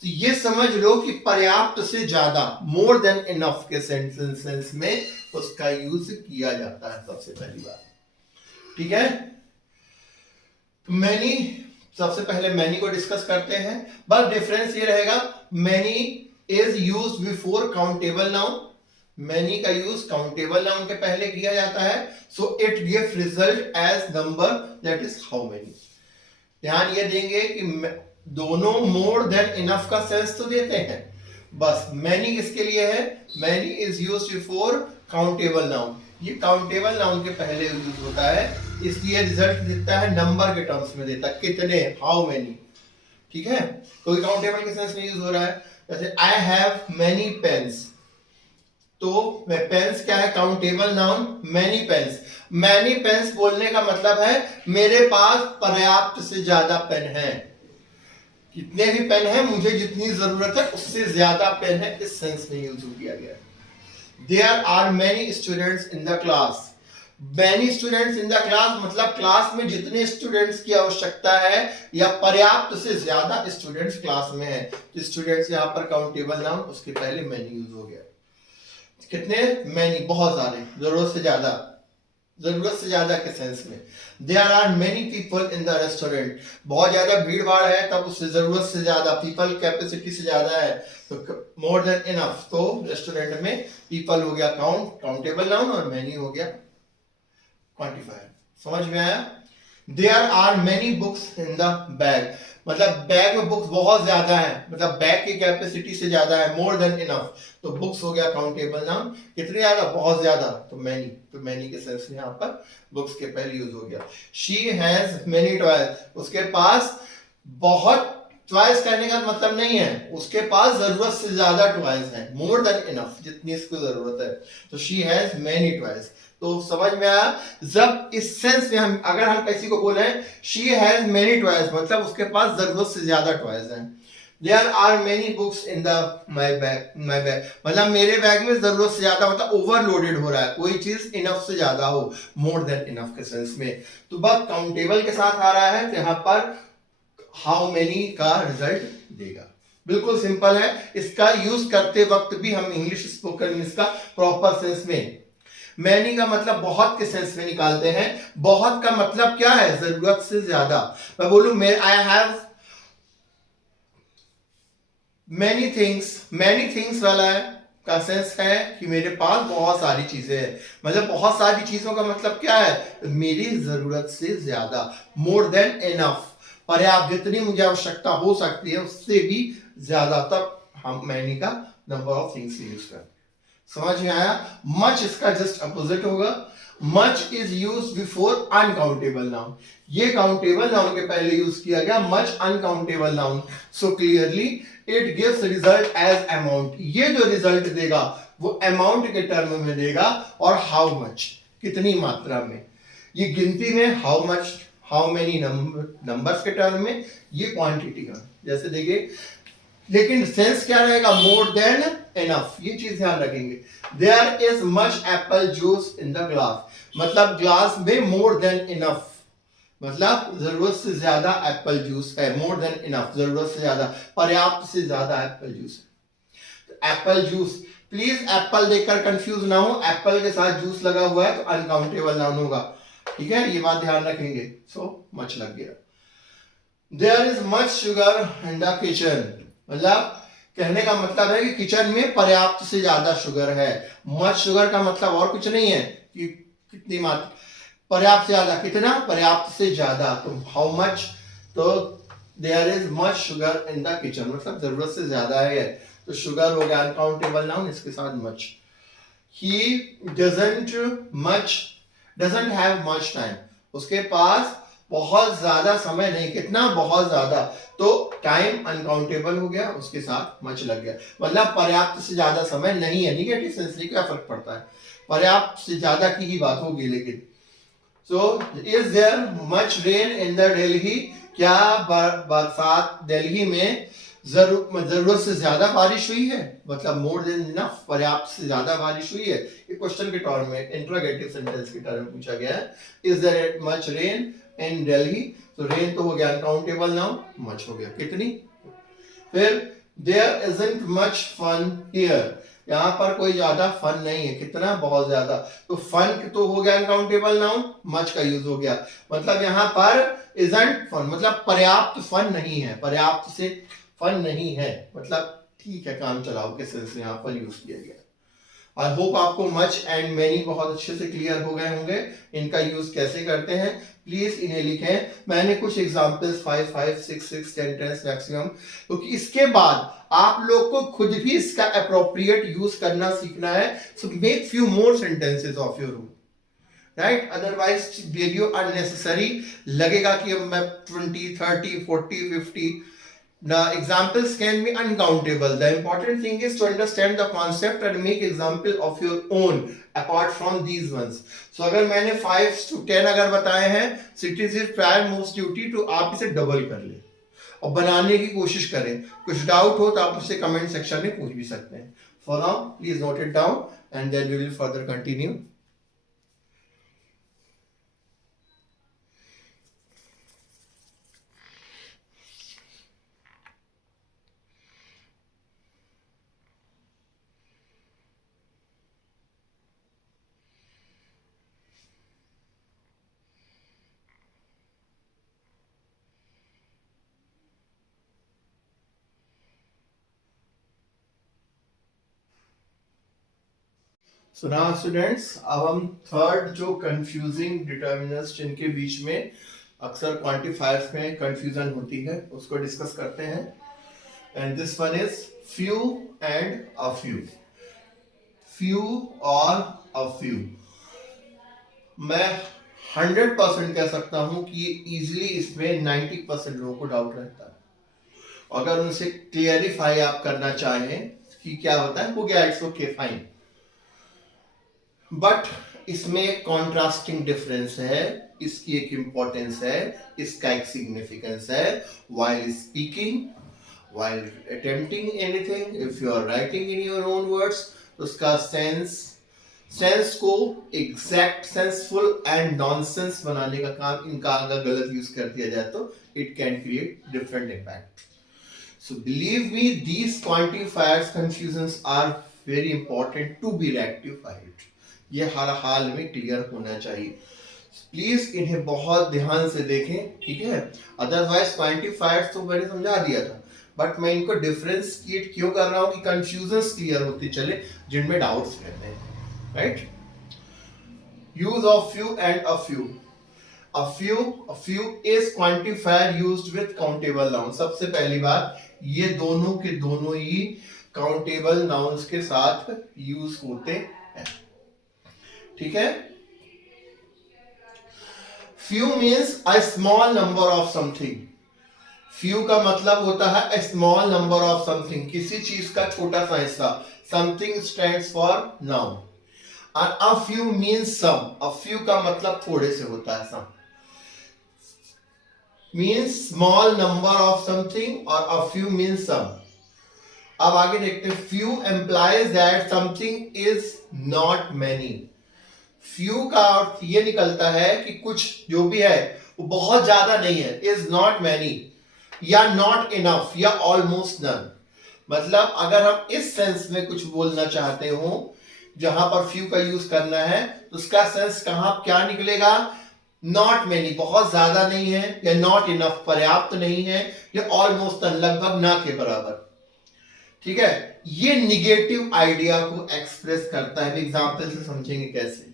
तो ये समझ लो कि पर्याप्त से ज्यादा, मोर देन इनफ के सेंस में उसका यूज किया जाता है। सबसे पहली बात, ठीक है। मैनी, सबसे पहले मैनी को डिस्कस करते हैं। बस डिफरेंस ये रहेगा, many is used before countable noun. Many का यूज काउंटेबल नाउन के पहले किया जाता है। So it gives result as number, that is how many. ध्यान ये देंगे कि दोनों मोर देन इनफ का सेंस तो देते हैं। बस मैनी किसके लिए है, many is used before countable noun. ये काउंटेबल नाउन के पहले यूज होता है, इसलिए रिजल्ट देता है नंबर के टर्म्स में देता है, कितने, हाउ मेनी। ठीक है, कोई काउंटेबल के सेंस में यूज हो रहा है। जैसे आई हैव मेनी पेन्स, तो पेन्स क्या है, countable noun. Many pens, many pens बोलने का मतलब है मेरे पास पर्याप्त से ज्यादा पेन है। कितने भी पेन है, मुझे जितनी जरूरत है उससे ज्यादा पेन है, इस सेंस में यूज किया गया है। There are many students in the class. Many students in the class मतलब क्लास में जितने स्टूडेंट्स की आवश्यकता है या पर्याप्त से ज्यादा स्टूडेंट्स क्लास में है, तो स्टूडेंट्स यहाँ पर काउंटेबल नाउन, उसके पहले मैनी यूज हो गया। कितने, मैनी, बहुत सारे, जरूरत से ज्यादा, जरूरत से ज्यादा के सेंस में। There are many people in the restaurant. बहुत ज्यादा भीड़ भाड़ है तब उससे जरूरत से ज्यादा, पीपल कैपेसिटी से ज्यादा है तो मोर देन इनफ। तो रेस्टोरेंट में पीपल हो गया काउंट, काउंटेबल नाउन, और मैनी हो गया क्वांटिफायर। समझ में आया। There are many books in the bag, मतलब बैग में बुक्स बहुत ज्यादा है, मतलब बैग की कैपेसिटी से ज्यादा है, मोर देन इनफ। तो बुक्स हो गया काउंटेबल नाउन, कितने ज्यादा, बहुत ज्यादा, तो मैनी। तो मैनी के सेंस में यहाँ पर बुक्स के पहले यूज हो गया। शी हैज मेनी टॉयज, उसके पास बहुत, टॉयज कहने का मतलब नहीं है, उसके पास जरूरत से ज्यादा टॉयज हैं, मोर देन इनफ, जितनी इसको जरूरत है। तो शी हैज मेनी टॉयज। तो समझ में आया, जब इस सेंस में हम, अगर हम किसी को बोले शी हैज मेनी टॉयज, मतलब उसके पास जरूरत से ज्यादा टॉयज हैं। There are many books in the my bag, मतलब मेरे बैग में जरूरत से ज्यादा, मतलब ओवरलोडेड हो रहा है, कोई चीज इनफ से ज्यादा हो, मोर देन इनफ के सेंस में। तो बस काउंटेबल के साथ आ रहा है, तो यहाँ पर हाउ मेनी का रिजल्ट देगा। बिल्कुल सिंपल है। इसका यूज करते वक्त भी हम इंग्लिश स्पोकन में इसका प्रॉपर सेंस में मैनी का मतलब बहुत के सेंस में निकालते हैं। बहुत का मतलब क्या है? जरूरत से ज्यादा। मैं बोलूं आई हैव मैनी थिंग्स वाला है का सेंस है कि मेरे पास बहुत सारी चीजें हैं। मतलब बहुत सारी चीजों का मतलब क्या है? मेरी जरूरत से ज्यादा, मोर देन इनफ, पर्याप्त, जितनी मुझे आवश्यकता हो सकती है उससे भी ज्यादा। तब हम मैनी का नंबर ऑफ थिंग्स यूज करते हैं। समझ में आया? मच इसका जस्ट अपोजिट होगा। Much is use before uncountable noun. ये काउंटेबल नाउन के पहले यूज किया गया, much uncountable noun. So clearly it gives result as amount. ये जो रिजल्ट देगा वो अमाउंट के टर्म में देगा, और हाउ मच, कितनी मात्रा में। ये गिनती में how much, how many numbers के टर्म में, ये क्वांटिटी का। जैसे देखिए, लेकिन सेंस क्या रहेगा? More than enough. ये चीज ध्यान रखेंगे। There is much apple juice in the glass, मतलब ग्लास में मोर देन इनफ, मतलब जरूरत से ज्यादा एप्पल जूस है। मोर देन इनफ, जरूरत से ज्यादा, पर्याप्त से ज्यादा एप्पल जूस है। एप्पल जूस, प्लीज एप्पल देखकर कंफ्यूज ना हो। एप्पल के साथ जूस लगा हुआ है तो अनकाउंटेबल नाउन होगा। ठीक है, ये बात ध्यान रखेंगे। सो मच लग गया। There is much sugar in the kitchen, मतलब कहने का मतलब है कि किचन में पर्याप्त से ज्यादा शुगर है। मच शुगर का मतलब और कुछ नहीं है कि कितनी मात्रा, पर्याप्त से ज्यादा, कितना, पर्याप्त से ज्यादा। तो हाउ मच, तो there is much sugar in the kitchen, मतलब जरूरत से ज्यादा है। तो शुगर हो गया अनकाउंटेबल नाउन, इसके साथ much. He doesn't have much time, उसके पास बहुत ज्यादा समय नहीं, कितना, बहुत ज्यादा। तो टाइम अनकाउंटेबल हो गया, उसके साथ मच लग गया, मतलब पर्याप्त से ज्यादा समय नहीं है। निगेटिव सेंस में क्या फर्क पड़ता है? पर्याप्त से ज्यादा की ही बात होगी। लेकिन so is there much rain in the Delhi, क्या बरसात दिल्ली में जरूरत से ज्यादा बारिश हुई है, मतलब मोर देन इनफ, पर्याप्त से ज्यादा बारिश हुई है। ये क्वेश्चन के टर्म में, इंटरोगेटिव सेंटेंस के टर्म में पूछा गया है। इज देयर मच रेन इन दिल्ली, तो रेन तो हो गया अनकाउंटेबल नाउन, मच हो गया कितनी। फिर there isn't much fun here, यहाँ पर कोई ज्यादा फन नहीं है, कितना, बहुत ज्यादा। तो फन तो हो गया अनकाउंटेबल नाउन, मच का यूज हो गया, मतलब यहाँ पर इजंट फन मतलब पर्याप्त फन नहीं है, पर्याप्त से फन नहीं है, मतलब ठीक है, काम चलाओ के सेंस में यहाँ पर यूज किया गया। आई होप आपको मच एंड मैनी बहुत अच्छे से क्लियर हो गए होंगे। इनका यूज कैसे करते हैं प्लीज इन्हें लिखें। मैंने कुछ एग्जांपल्स 5 5 6 6 10 10 मैक्सिमम, क्योंकि इसके बाद आप लोग को खुद भी इसका अप्रोप्रिएट यूज करना सीखना है। So make few more sentences of your own, right? Otherwise video unnecessary लगेगा कि अब मैं 20 30 40 50। The examples can be uncountable. The important thing is to understand the concept and make example of your own apart from these ones. So अगर मैंने 5 to 10 अगर बताए हैं, so it is your prior most duty to आप इसे double कर लें और बनाने की कोशिश करें। कुछ डाउट हो तो आप मुझसे कमेंट सेक्शन में पूछ भी सकते हैं। For now, please note it down and then we will further continue. So now students, अब हम थर्ड जो कंफ्यूजिंग डिटर्मिनर्स जिनके बीच में अक्सर क्वांटिफायर्स में कंफ्यूजन होती है उसको डिस्कस करते हैं। And this one is few and a few. Few और अ फ्यू, मैं 100% कह सकता हूं कि ये इजीली इसमें 90% लोगों को डाउट रहता है। अगर उनसे क्लियरिफाई आप करना चाहें कि क्या होता है, वो क्या, इट्स ओके फाइन, बट इसमें कॉन्ट्रास्टिंग डिफरेंस है, इसकी एक इंपॉर्टेंस है, इसका एक सिग्निफिकेंस है। while speaking, while attempting anything, if you are writing in your own words, तो उसका सेंस सेंस को एग्जैक्ट सेंसफुल एंड नॉनसेंस बनाने का काम इनका अगर गलत यूज कर दिया जाए तो it can create different impact. So believe me, these quantifiers confusions are very important to be rectified. ये हर हाल में क्लियर होना चाहिए. प्लीज इन्हें बहुत ध्यान से देखें, ठीक है. अदरवाइज क्वांटिफायर्स तो मैंने समझा दिया था, बट मैं इनको डिफरेंशिएट क्यों कर रहा हूँ कि कंफ्यूजन्स क्लियर होते चले जिनमें डाउट्स रहते हैं. Right. Use of few and a few. A few is quantifier used with countable noun. सबसे पहली बात, ये दोनों के दोनों ही काउंटेबल नाउन्स के साथ यूज होते हैं. ठीक है. Few means a small number of something. Few का मतलब होता है a small number of something, किसी चीज का छोटा सा हिस्सा. Something stands for noun. And a few means some. A few का मतलब थोड़े से होता है. some means small number of something or a few means some. अब आगे देखते हैं. Few implies that something is not many. Few का अर्थ ये निकलता है कि कुछ जो भी है वो बहुत ज्यादा नहीं है. Is not many या not enough या almost none. मतलब अगर हम इस सेंस में कुछ बोलना चाहते हो जहां पर few का यूज करना है तो उसका सेंस कहां क्या निकलेगा. नॉट मेनी बहुत ज्यादा नहीं है, या नॉट इनफ पर्याप्त नहीं है, या ऑलमोस्ट लगभग ना के बराबर. ठीक है. ये निगेटिव आइडिया को एक्सप्रेस करता है. एग्जांपल से समझेंगे कैसे.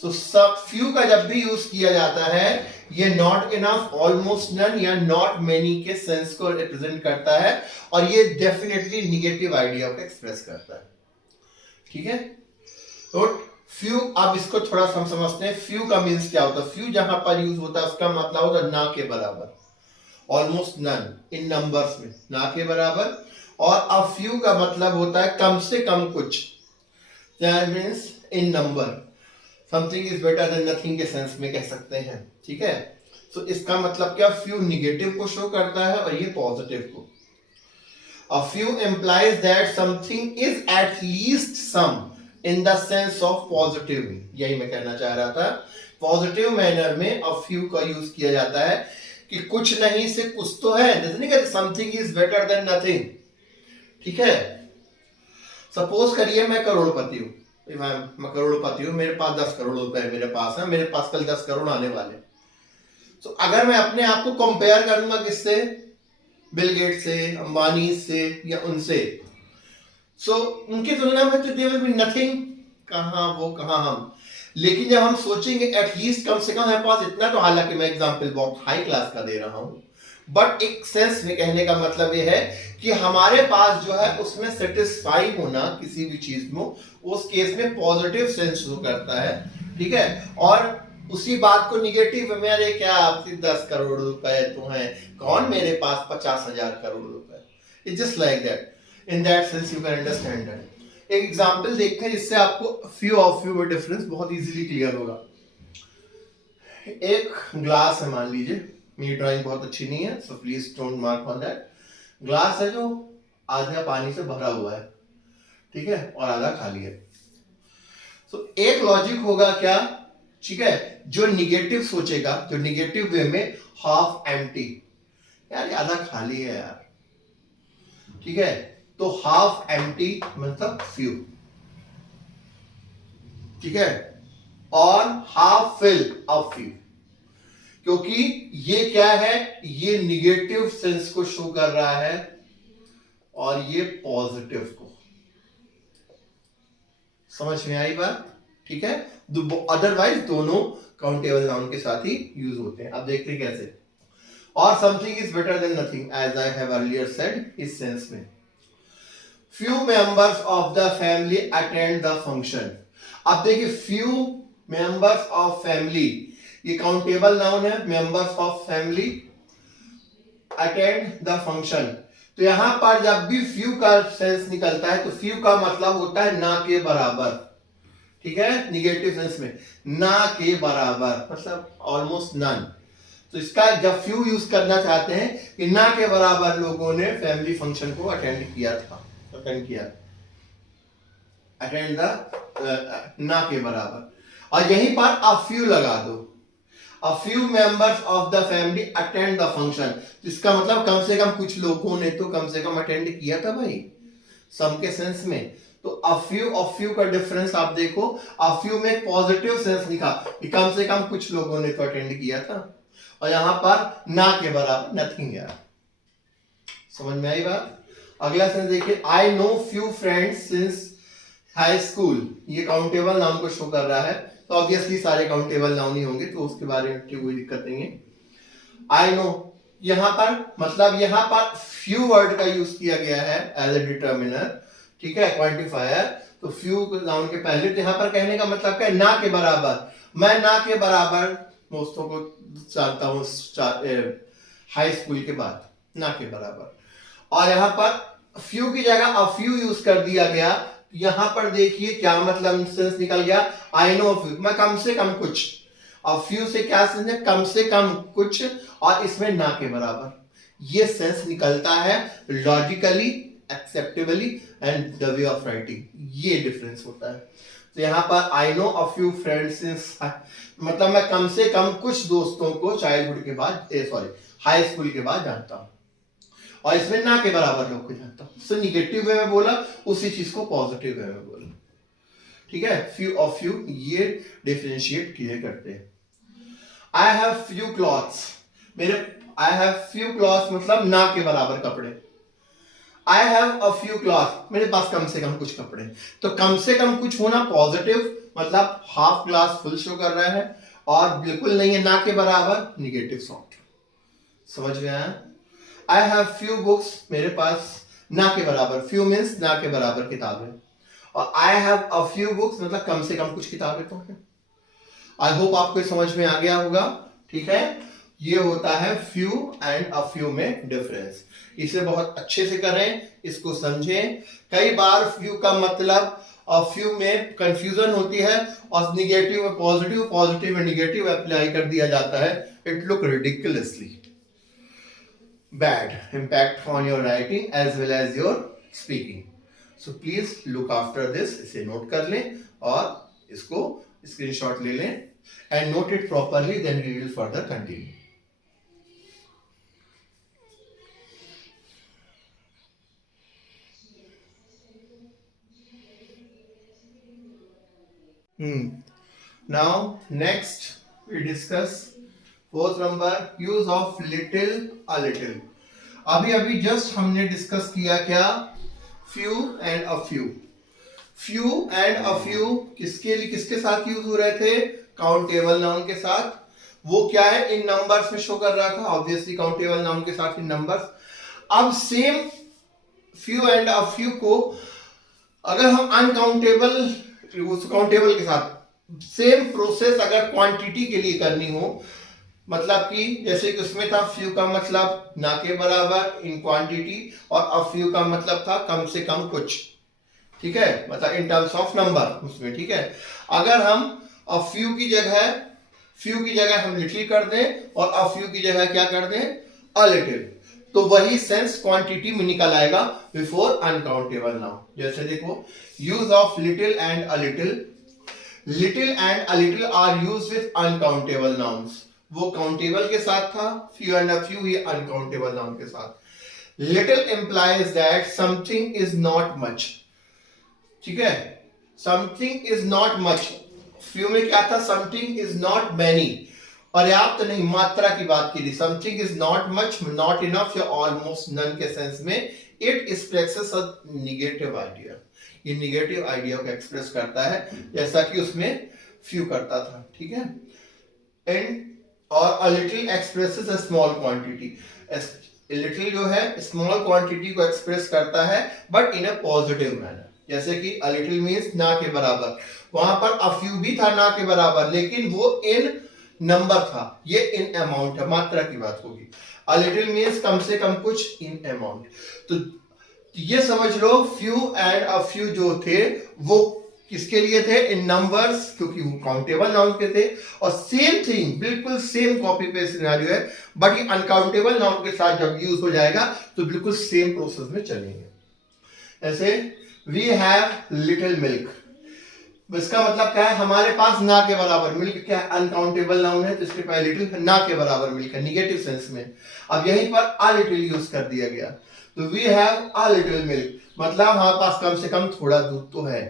सो सब फ्यू का जब भी यूज किया जाता है ये नॉट इनफ, ऑलमोस्ट नन या नॉट मेनी के सेंस को रिप्रेजेंट करता है और ये डेफिनेटली निगेटिव आइडिया को एक्सप्रेस करता है. ठीक है. तो फ्यू, अब इसको थोड़ा हम समझते हैं. फ्यू का मीन्स क्या होता है. फ्यू जहां पर यूज होता है उसका मतलब होता है ना के बराबर. ऑलमोस्ट नन इन नंबर्स में ना के बराबर. और अ फ्यू का मतलब होता है कम से कम कुछ. That means in number. Something is better than nothing के सेंस में कह सकते हैं. ठीक है. तो इसका मतलब क्या, फ्यू निगेटिव को शो करता है और ये पॉजिटिव को. A few implies that something is at least some in the sense of positive. यही मैं कहना चाह रहा था. पॉजिटिव मैनर में अ फ्यू का यूज किया जाता है कि कुछ नहीं से कुछ तो है. जैसे नहीं कहते something is better than nothing. ठीक है. सपोज करिए मैं करोड़पति हूं. मैं करोड़पति हूं, मेरे पास 10 करोड़ रुपए मेरे पास है. मेरे पास कल 10 करोड़ आने वाले. तो अगर मैं अपने आप को कंपेयर करूंगा किससे, बिल गेट्स से, अंबानी से या उनसे, सो उनकी तुलना में तो देयर विल बी नथिंग. कहां वो कहां हम. लेकिन जब हम सोचेंगे एटलीस्ट कम से कम हमारे पास इतना, तो हालांकि मैं एग्जांपल बहुत हाई क्लास का दे रहा हूं, बट एक सेंस में कहने का मतलब ये है कि हमारे पास जो है उसमें सेटिस्फाई होना किसी भी चीज में, उस केस में पॉजिटिव सेंस शो करता है. ठीक है. और उसी बात को निगेटिव में, अरे क्या आपके 10 करोड़ रुपए तो हैं, कौन मेरे पास 50,000 करोड़ रुपए. It's just like that. In that sense you can understand that. एक एग्जांपल देखते हैं जिससे आपको फ्यू ऑफ फ्यू में डिफरेंस बहुत इजीली क्लियर होगा. एक ग्लास है मान लीजिए. मेरी ड्राइंग बहुत अच्छी नहीं है, so please don't mark on that. Glass है जो आधा पानी से भरा हुआ है. ठीक है. और आधा खाली है. सो एक लॉजिक होगा क्या, ठीक है, जो निगेटिव सोचेगा, जो निगेटिव वे में हाफ एम्प्टी, यार आधा खाली है यार. ठीक है. तो हाफ एम्प्टी मतलब फ्यू. ठीक है. और हाफ फिल ऑफ फ्यू, क्योंकि ये क्या है, ये निगेटिव सेंस को शो कर रहा है और ये पॉजिटिव को. समझ में आई बात. ठीक है. अदरवाइज दोनों काउंटेबल नाउन के साथ ही यूज होते हैं. अब देखते हैं कैसे. और something is better than nothing, as I have earlier said, इस सेंस में. Few members of the family attend the function. अब देखिए few members of family, ये काउंटेबल नाउन है. members of family attend the function. तो यहां पर जब भी few का सेंस निकलता है तो few का मतलब होता है ना के बराबर. ठीक है. निगेटिव सेंस में ना के बराबर मतलब ऑलमोस्ट नन. तो इसका जब few यूज करना चाहते हैं कि ना के बराबर लोगों ने फैमिली फंक्शन को अटेंड किया था, अटेंड द ना के बराबर, और यहीं पर अ फ्यू लगा दो, a few members of the family attend the function, इसका मतलब कम से कम कुछ लोगों ने तो कम से कम अटेंड किया था भाई, सम के सेंस में। तो अ फ्यू का डिफरेंस आप देखो, अ फ्यू में एक पॉजिटिव सेंस लिखा कि कम से कम कुछ लोगों ने तो अटेंड किया था, और यहां पर ना के बराबर नथिंग यार। समझ में आई बात? अगला सेंस देखिए, I know few friends since high school, ये काउंटेबल नाउन को शो कर रहा है, तो ऑब्वियसली सारे काउंटेबल नाउन ही होंगे, तो उसके बारे में कोई दिक्कत नहीं है। आई नो, यहां पर मतलब यहां पर फ्यू वर्ड का यूज किया गया है एज ए डिटर्मिनर, ठीक है, क्वांटिफायर। तो फ्यू नाउन के पहले, तो यहां पर कहने का मतलब क्या है, ना के बराबर। मैं ना के बराबर दोस्तों को जानता हूं हाई स्कूल के बाद, ना के बराबर। और यहां पर फ्यू की जगह अ फ्यू यूज कर दिया गया, यहां पर देखिए क्या मतलब सेंस निकल गया, आई नो फ्यू, मैं कम से कम कुछ, और फ्यू से क्या सेंस है, कम से कम कुछ, और इसमें ना के बराबर, ये सेंस निकलता है logically, acceptably and the way of writing, ये डिफरेंस होता है। तो यहां पर I know a few friends since, मतलब मैं कम से कम कुछ दोस्तों को चाइल्डहुड के बाद, सॉरी हाई स्कूल के बाद जानता हूं, और इसमें ना के बराबर लोग को जानता हूं। सो निगेटिव वे में बोला, उसी चीज को पॉजिटिव वे में बोला, ठीक है। फ्यू ऑफ फ्यू ये डिफरेंशिएट किए करते हैं। आई हैव फ्यू क्लॉथ्स, मेरे आई हैव फ्यू क्लॉथ्स मतलब ना के बराबर कपड़े। I have a few cloth, मेरे पास कम से कम कुछ कपड़े। तो कम से कम कुछ होना पॉजिटिव, मतलब हाफ ग्लास फुल शो कर रहा है, और बिल्कुल नहीं है ना के बराबर, निगेटिव साउंड। समझ में आया? आई हैव फ्यू बुक्स, मेरे पास ना के बराबर, फ्यू मीन्स ना के बराबर किताबें, और I have a few books मतलब कम से कम कुछ किताबें तो हैं। आई होप आपको समझ में आ गया होगा, ठीक है। ये होता है फ्यू एंड अ फ्यू में डिफरेंस। इसे बहुत अच्छे से करें, इसको समझें। कई बार फ्यू का मतलब और फ्यू में कंफ्यूजन होती है, और निगेटिव में पॉजिटिव, पॉजिटिव में निगेटिव अप्लाई कर दिया जाता है। It look ridiculously bad impact on your writing as well as your speaking. So please look after this, इसे नोट कर लें और इसको स्क्रीनशॉट ले लें and note it properly, then we will further continue. Now next we discuss fourth number, use of little a little. अभी अभी just हमने डिस्कस किया क्या, few and a few. Few and a few किसके लिए, किसके साथ यूज हो रहे थे, काउंटेबल नाउन के साथ। वो क्या है, इन नंबर्स में शो कर रहा था, ऑब्वियसली काउंटेबल नाउन के साथ इन नंबर्स। अब same few and a few को अगर हम अनकाउंटेबल, काउंटेबल के साथ सेम प्रोसेस अगर क्वांटिटी के लिए करनी हो, मतलब कि जैसे कि उसमें था फ्यू का मतलब ना के बराबर इन क्वांटिटी, और अ फ्यू का मतलब था कम से कम कुछ, ठीक है, मतलब इन टर्म्स ऑफ नंबर उसमें, ठीक है। अगर हम अ फ्यू की जगह हम लिटिल कर दें, और अ फ्यू की जगह क्या कर दें, अ लिटिल, तो वही सेंस क्वांटिटी में निकल आएगा बिफोर अनकाउंटेबल नाउन। जैसे देखो, use of little and a little, little and a little are used with uncountable nouns. वो काउंटेबल के साथ था, फ्यू एंड अ फ्यू ये अनकाउंटेबल नाउन के साथ। Little implies that something is not much, ठीक है, something is not much. Few में क्या था, समथिंग इज नॉट मैनी, पर्याप्त नहीं, मात्रा की बात की थी। Something is not much, not enough या ऑलमोस्ट नन के सेंस में। It expresses a negative idea, ये निगेटिव आइडिया को एक्सप्रेस करता है, जैसा कि उसमें फ्यू करता था, ठीक है। एंड और a little expresses a small quantity, little जो है स्मॉल क्वांटिटी को एक्सप्रेस करता है, but in a positive manner. जैसे कि अ लिटिल मींस ना के बराबर, वहां पर अ फ्यू भी था ना के बराबर, लेकिन वो इन नंबर था, ये इन अमाउंट है, मात्रा की बात होगी। अ लिटिल मींस कम से कम कुछ इन अमाउंट। तो ये समझ लो फ्यू एंड अ फ्यू जो थे वो किसके लिए थे, इन नंबर्स, क्योंकि वो काउंटेबल नाउन के थे। और सेम थिंग, बिल्कुल सेम कॉपी पेस्ट सिनेरियो है, बट ये अनकाउंटेबल नाउन के साथ जब यूज हो जाएगा तो बिल्कुल सेम प्रोसेस में चलेंगे। ऐसे वी हैव लिटिल मिल्क, इसका मतलब क्या है, हमारे पास ना के बराबर मिल्क क्या है, अनकाउंटेबल नाउन है, तो इसके पास लिटिल ना के बराबर मिल्क है निगेटिव सेंस में। अब यहीं पर अ लिटिल यूज कर दिया गया, तो we have a little milk, मतलब हमारे पास कम से कम थोड़ा दूध तो है।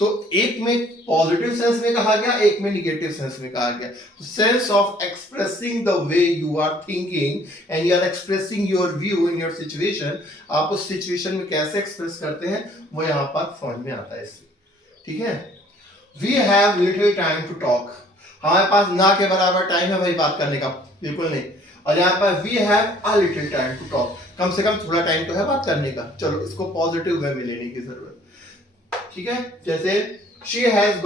तो एक में पॉजिटिव सेंस में कहा गया, एक में निगेटिव सेंस में कहा गया। तो sense of expressing the way you are thinking and you are expressing your view in your situation, आप उस सिचुएशन में कैसे एक्सप्रेस करते हैं वो यहाँ पर समझ में आता है इससे, ठीक है। We have little time to talk, हमारे पास ना के बराबर टाइम है भाई बात करने का, बिल्कुल नहीं। और यहाँ पर we have a little time to talk, कम से कम थोड़ा टाइम तो है बात करने का। चलो इसको पॉजिटिव वे में लेने की जरूरत, ठीक है। जैसे she has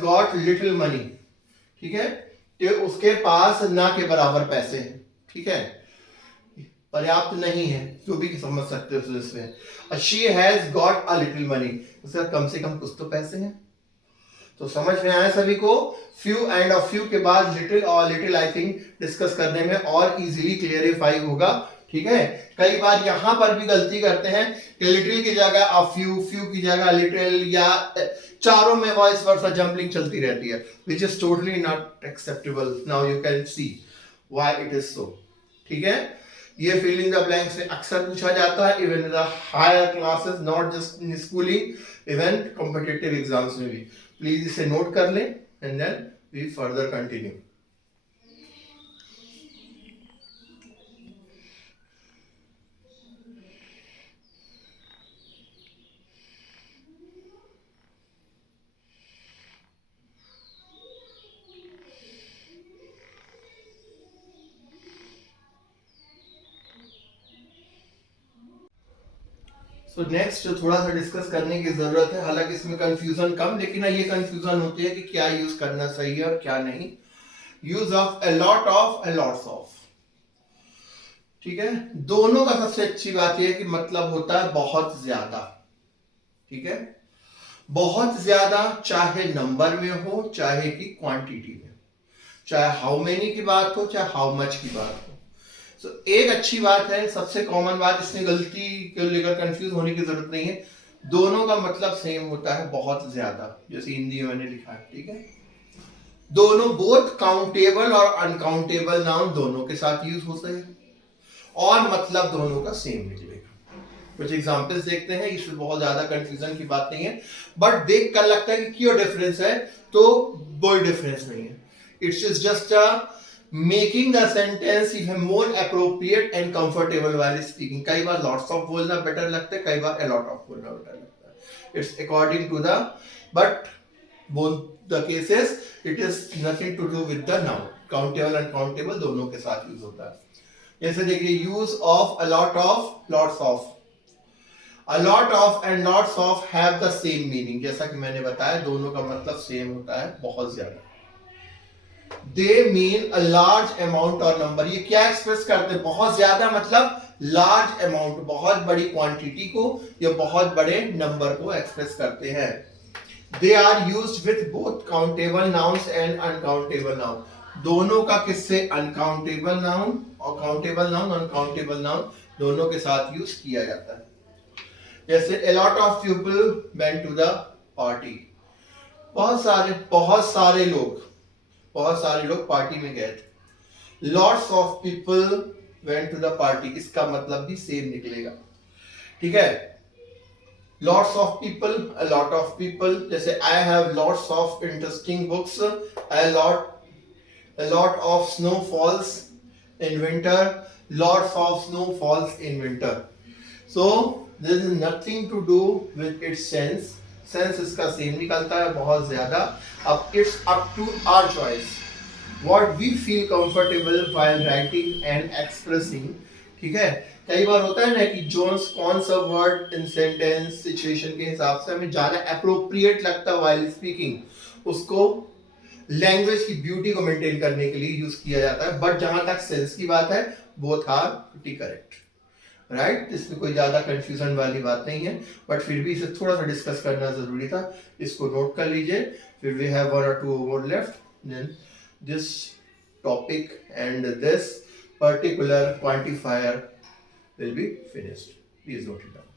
got little money, ठीक है, तो उसके पास ना के बराबर पैसे हैं, ठीक है, पर्याप्त नहीं है, जो भी समझ सकते हो इसमें। She has got a little money, उसका कम से कम कुछ तो पैसे हैं। तो समझ में आया सभी को। फ्यू एंड ऑफ फ्यू के बाद लिटिल और लिटिल आई थिंक डिस्कस करने में और इजीली क्लियरिफाई होगा, ठीक है। कई बार यहां पर भी गलती करते हैं कि लिटिल की जगह अ फ्यू, फ्यू की जगह लिटिल, या चारों में वॉइस वर्सा जंपलिंग चलती रहती है, which is totally not acceptable. Now you can see why it is so, ठीक है। ये फिल इन द ब्लैंक्स में अक्सर पूछा जाता है, even in the higher classes, not just in schooling, even competitive exams में भी। प्लीज इसे नोट कर लें and then we further continue. So next थोड़ा सा डिस्कस करने की जरूरत है, हालांकि इसमें कंफ्यूजन कम, लेकिन ये कंफ्यूजन होती है कि क्या यूज करना सही है और क्या नहीं। Use of a lot of, a lots of, ठीक है। दोनों का सबसे अच्छी बात यह है कि मतलब होता है बहुत ज्यादा, ठीक है। बहुत ज्यादा चाहे नंबर में हो, चाहे कि क्वांटिटी में, चाहे हाउ मेनी की बात हो, चाहे हाउ मच की बात हो। तो एक अच्छी बात है, सबसे कॉमन बात, इसमें गलती को लेकर कंफ्यूज होने की जरूरत नहीं है, दोनों का मतलब सेम होता है, बहुत ज्यादा, जैसे हिंदी में मैंने लिखा है, ठीक है। दोनों बोथ काउंटेबल और अनकाउंटेबल नाउन दोनों के साथ यूज होते हैं और मतलब दोनों का सेम निकलेगा। कुछ एग्जांपल्स देखते हैं, इसमें बहुत ज्यादा कंफ्यूजन की बात नहीं है, बट देख कर लगता है कि क्यों डिफरेंस है, तो कोई डिफरेंस नहीं है। It's is just a making the sentence even more appropriate and comfortable while speaking. कई बार लॉट्स ऑफ बोलना बेटर लगता है, कई बार अ लॉट ऑफ बोलना बेटर लगता है। It's according to the, but both the cases it is nothing to do with the noun, countable and countable दोनों के साथ यूज होता है। जैसे देखिए use of a lot of, lots of, a lot of and lots of have the same meaning, जैसा कि मैंने बताया दोनों का मतलब सेम होता है, बहुत ज्यादा। they mean a large amount और number, ये क्या एक्सप्रेस करते हैं, बहुत ज्यादा मतलब लार्ज अमाउंट, बहुत बड़ी क्वांटिटी को या बहुत बड़े नंबर को एक्सप्रेस करते हैं। They are used with both countable nouns and uncountable noun, दोनों का किससे, अनकाउंटेबल नाउन और काउंटेबल नाउन, अनकाउंटेबल नाउन दोनों के साथ यूज किया जाता है। जैसे a lot of people went to the party, बहुत सारे लोग पार्टी में गए थे। Lots of people went to the party, इसका मतलब भी सेम निकलेगा, ठीक है। Lots of people, a lot of people, जैसे I have lots of interesting books, a lot of snow falls in winter, lots of snow falls in winter. So this is nothing to do with its sense, इसका same निकलता है, बहुत ज्यादा। अब it's up to our choice what we feel comfortable while writing and expressing, ठीक है। कई बार होता है ना कि जोन्स कौन सा वर्ड इन सेंटेंस सिचुएशन के हिसाब से हमें ज्यादा अप्रोप्रिएट लगता है व्हाइल स्पीकिंग, उसको लैंग्वेज की ब्यूटी को मेंटेन करने के लिए यूज किया जाता है। बट जहां तक सेंस की बात है, both are pretty correct, right. इसमें कोई ज्यादा कंफ्यूजन वाली बात नहीं है, बट फिर भी इसे थोड़ा सा डिस्कस करना जरूरी था, इसको नोट कर लीजिए। फिर we have 1 or 2 more left, then this topic and this particular quantifier will be finished. Please note it down.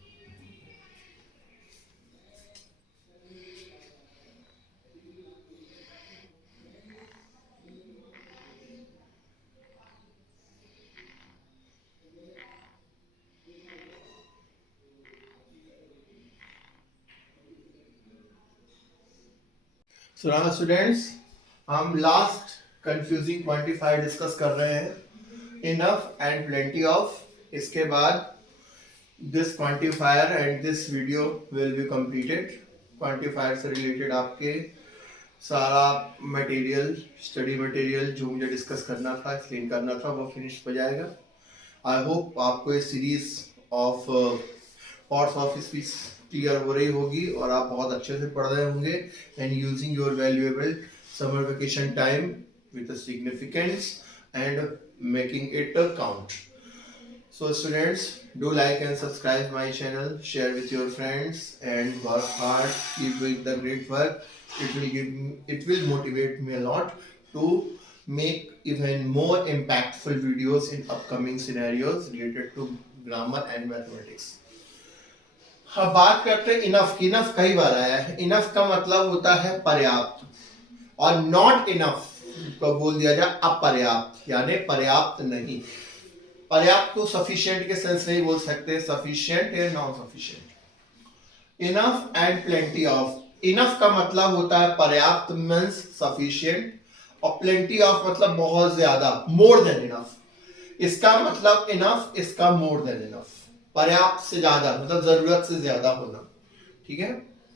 So now students, हम लास्ट कंफ्यूजिंग क्वांटिफायर डिस्कस कर रहे हैं, इनफ एंड प्लेंटी ऑफ. इसके बाद this quantifier and this video will be completed. Quantifier से related आपके सारा material, study material जो मुझे डिस्कस करना था, एक्सप्लेन करना था, वो फिनिश हो जाएगा. आई होप आपको ये series of parts of speech clear हो रही होगी और आप बहुत अच्छे से पढ़ रहे होंगे and using your valuable summer vacation time with a significance and making it a count. So students, do like and subscribe my channel, share with your friends and work hard, keep doing the great work. It will motivate me a lot to make even more impactful videos in upcoming scenarios related to grammar and mathematics. अब बात करते हैं enough की. Enough कई बार आया है. Enough का मतलब होता है पर्याप्त, और नॉट इनफ को बोल दिया जाए अपर्याप्त, यानी पर्याप्त नहीं. पर्याप्त को सफिशिएंट के सेंस नहीं बोल सकते, सफिशिएंट या non sufficient. Enough and plenty of. Enough का मतलब होता है पर्याप्त मींस सफिशिएंट, और प्लेंटी ऑफ मतलब बहुत ज्यादा, मोर देन इनफ. इसका मतलब इनफ, इसका मोर देन इनफ. पर्याप्त से ज्यादा मतलब जरूरत से ज्यादा होना, ठीक है,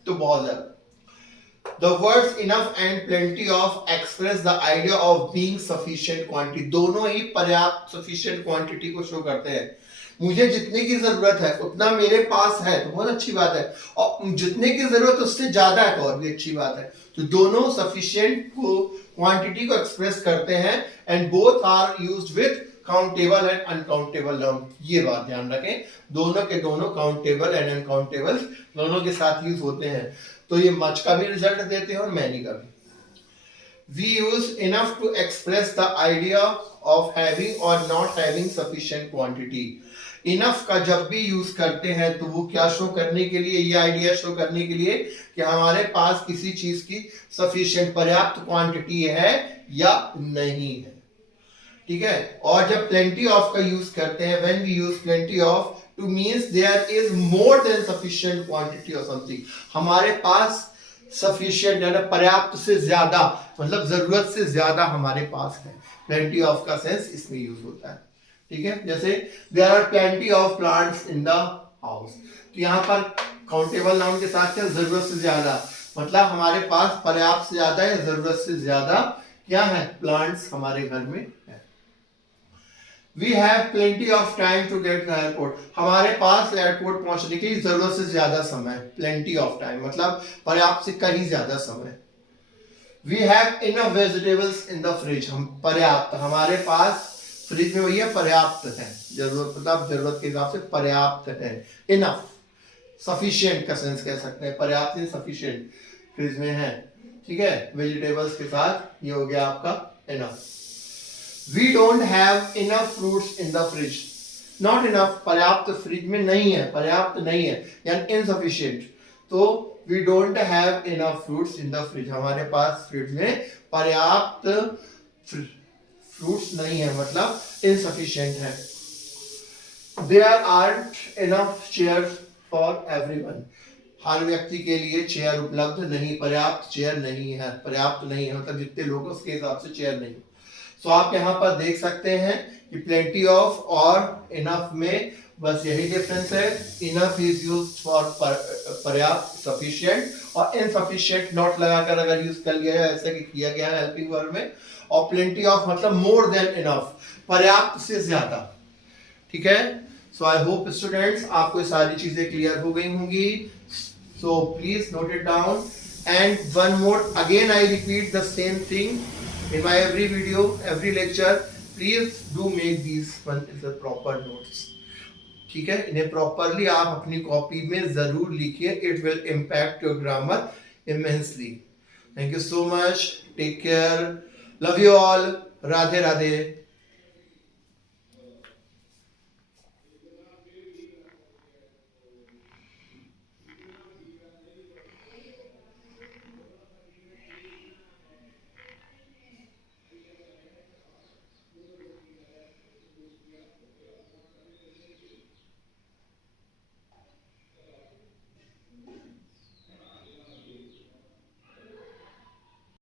तो बहुत ज्यादा. The words enough and plenty of express the idea of being sufficient quantity. दोनों ही पर्याप्त sufficient quantity को शो करते हैं. मुझे जितने की जरूरत है उतना मेरे पास है तो बहुत अच्छी बात है, और जितने की जरूरत उससे ज्यादा है तो और भी अच्छी बात है. तो दोनों sufficient को क्वांटिटी को एक्सप्रेस करते हैं, and both are used with countable and uncountable noun. ये बात ध्यान रखें, दोनों के दोनों काउंटेबल एंड अनकाउंटेबल दोनों के साथ यूज होते हैं. तो ये मच का भी रिजल्ट देते हैं और मैनी का भी. We use enough to express the idea of having or not having sufficient quantity. Enough का जब भी यूज करते हैं तो वो क्या शो करने के लिए, ये आइडिया शो करने के लिए कि हमारे पास किसी चीज की सफिशिएंट पर्याप्त क्वांटिटी है या नहीं है, ठीक है. और जब प्लेंटी ऑफ का यूज करते हैं, when we use plenty of to means there is more than sufficient quantity or something. हमारे पास sufficient यानी पर्याप्त से ज्यादा मतलब जरूरत से ज्यादा हमारे पास है. plenty of का सेंस इसमें यूज होता है, ठीक है. जैसे there are plenty of plants in the house. तो यहाँ पर काउंटेबल नाउन के साथ क्या, जरूरत से ज्यादा, मतलब हमारे पास पर्याप्त से ज्यादा या जरूरत से ज्यादा क्या है, प्लांट्स हमारे घर में है. We have plenty of time to get to the airport. हमारे पास एयरपोर्ट पहुंचने के लिए जरूरत से ज्यादा समय. plenty of time मतलब पर्याप्त से कहीं ज्यादा समय. We have enough vegetables in the fridge. हम पर्याप्त, हमारे पास फ्रिज में वही है पर्याप्त है, जरूरत मतलब जरूरत के हिसाब से पर्याप्त है. enough sufficient का सेंस कह सकते हैं, पर्याप्त से sufficient फ्रिज में है, ठीक है. वेजिटेबल्स के साथ ये हो गया आपका enough. We don't have enough fruits in the fridge. Not enough पर्याप्त फ्रिज में नहीं है, पर्याप्त नहीं है यानी insufficient. तो we don't have enough fruits in the fridge. हमारे पास फ्रिज में पर्याप्त फ्रूट्स नहीं है मतलब insufficient है. There aren't enough chairs for everyone. हर व्यक्ति के लिए चेयर उपलब्ध नहीं, पर्याप्त चेयर नहीं है, पर्याप्त नहीं है मतलब जितने लोग उसके हिसाब से चेयर नहीं. तो आप यहाँ पर देख सकते हैं कि प्लेंटी ऑफ और इनफ में बस यही डिफरेंस है. इनफ इज यूज्ड फॉर पर्याप्त सफिशिएंट, और इनसफिशिएंट नॉट लगाकर अगर यूज कर लिया जाए ऐसा कि किया गया है हेल्पिंग वर्ब में. और प्लेंटी ऑफ मतलब मोर देन इनफ, पर्याप्त से ज्यादा, ठीक है. सो आई होप स्टूडेंट्स आपको सारी चीजें क्लियर हो गई होंगी. So please note it down. And one more again I repeat the same thing in my every video, every lecture. Please do make these one is the proper notes, ठीक है. इन्हें properly आप अपनी copy में जरूर लिखिए. It will impact your grammar immensely. Thank you so much. Take care. Love you all. Radhe Radhe.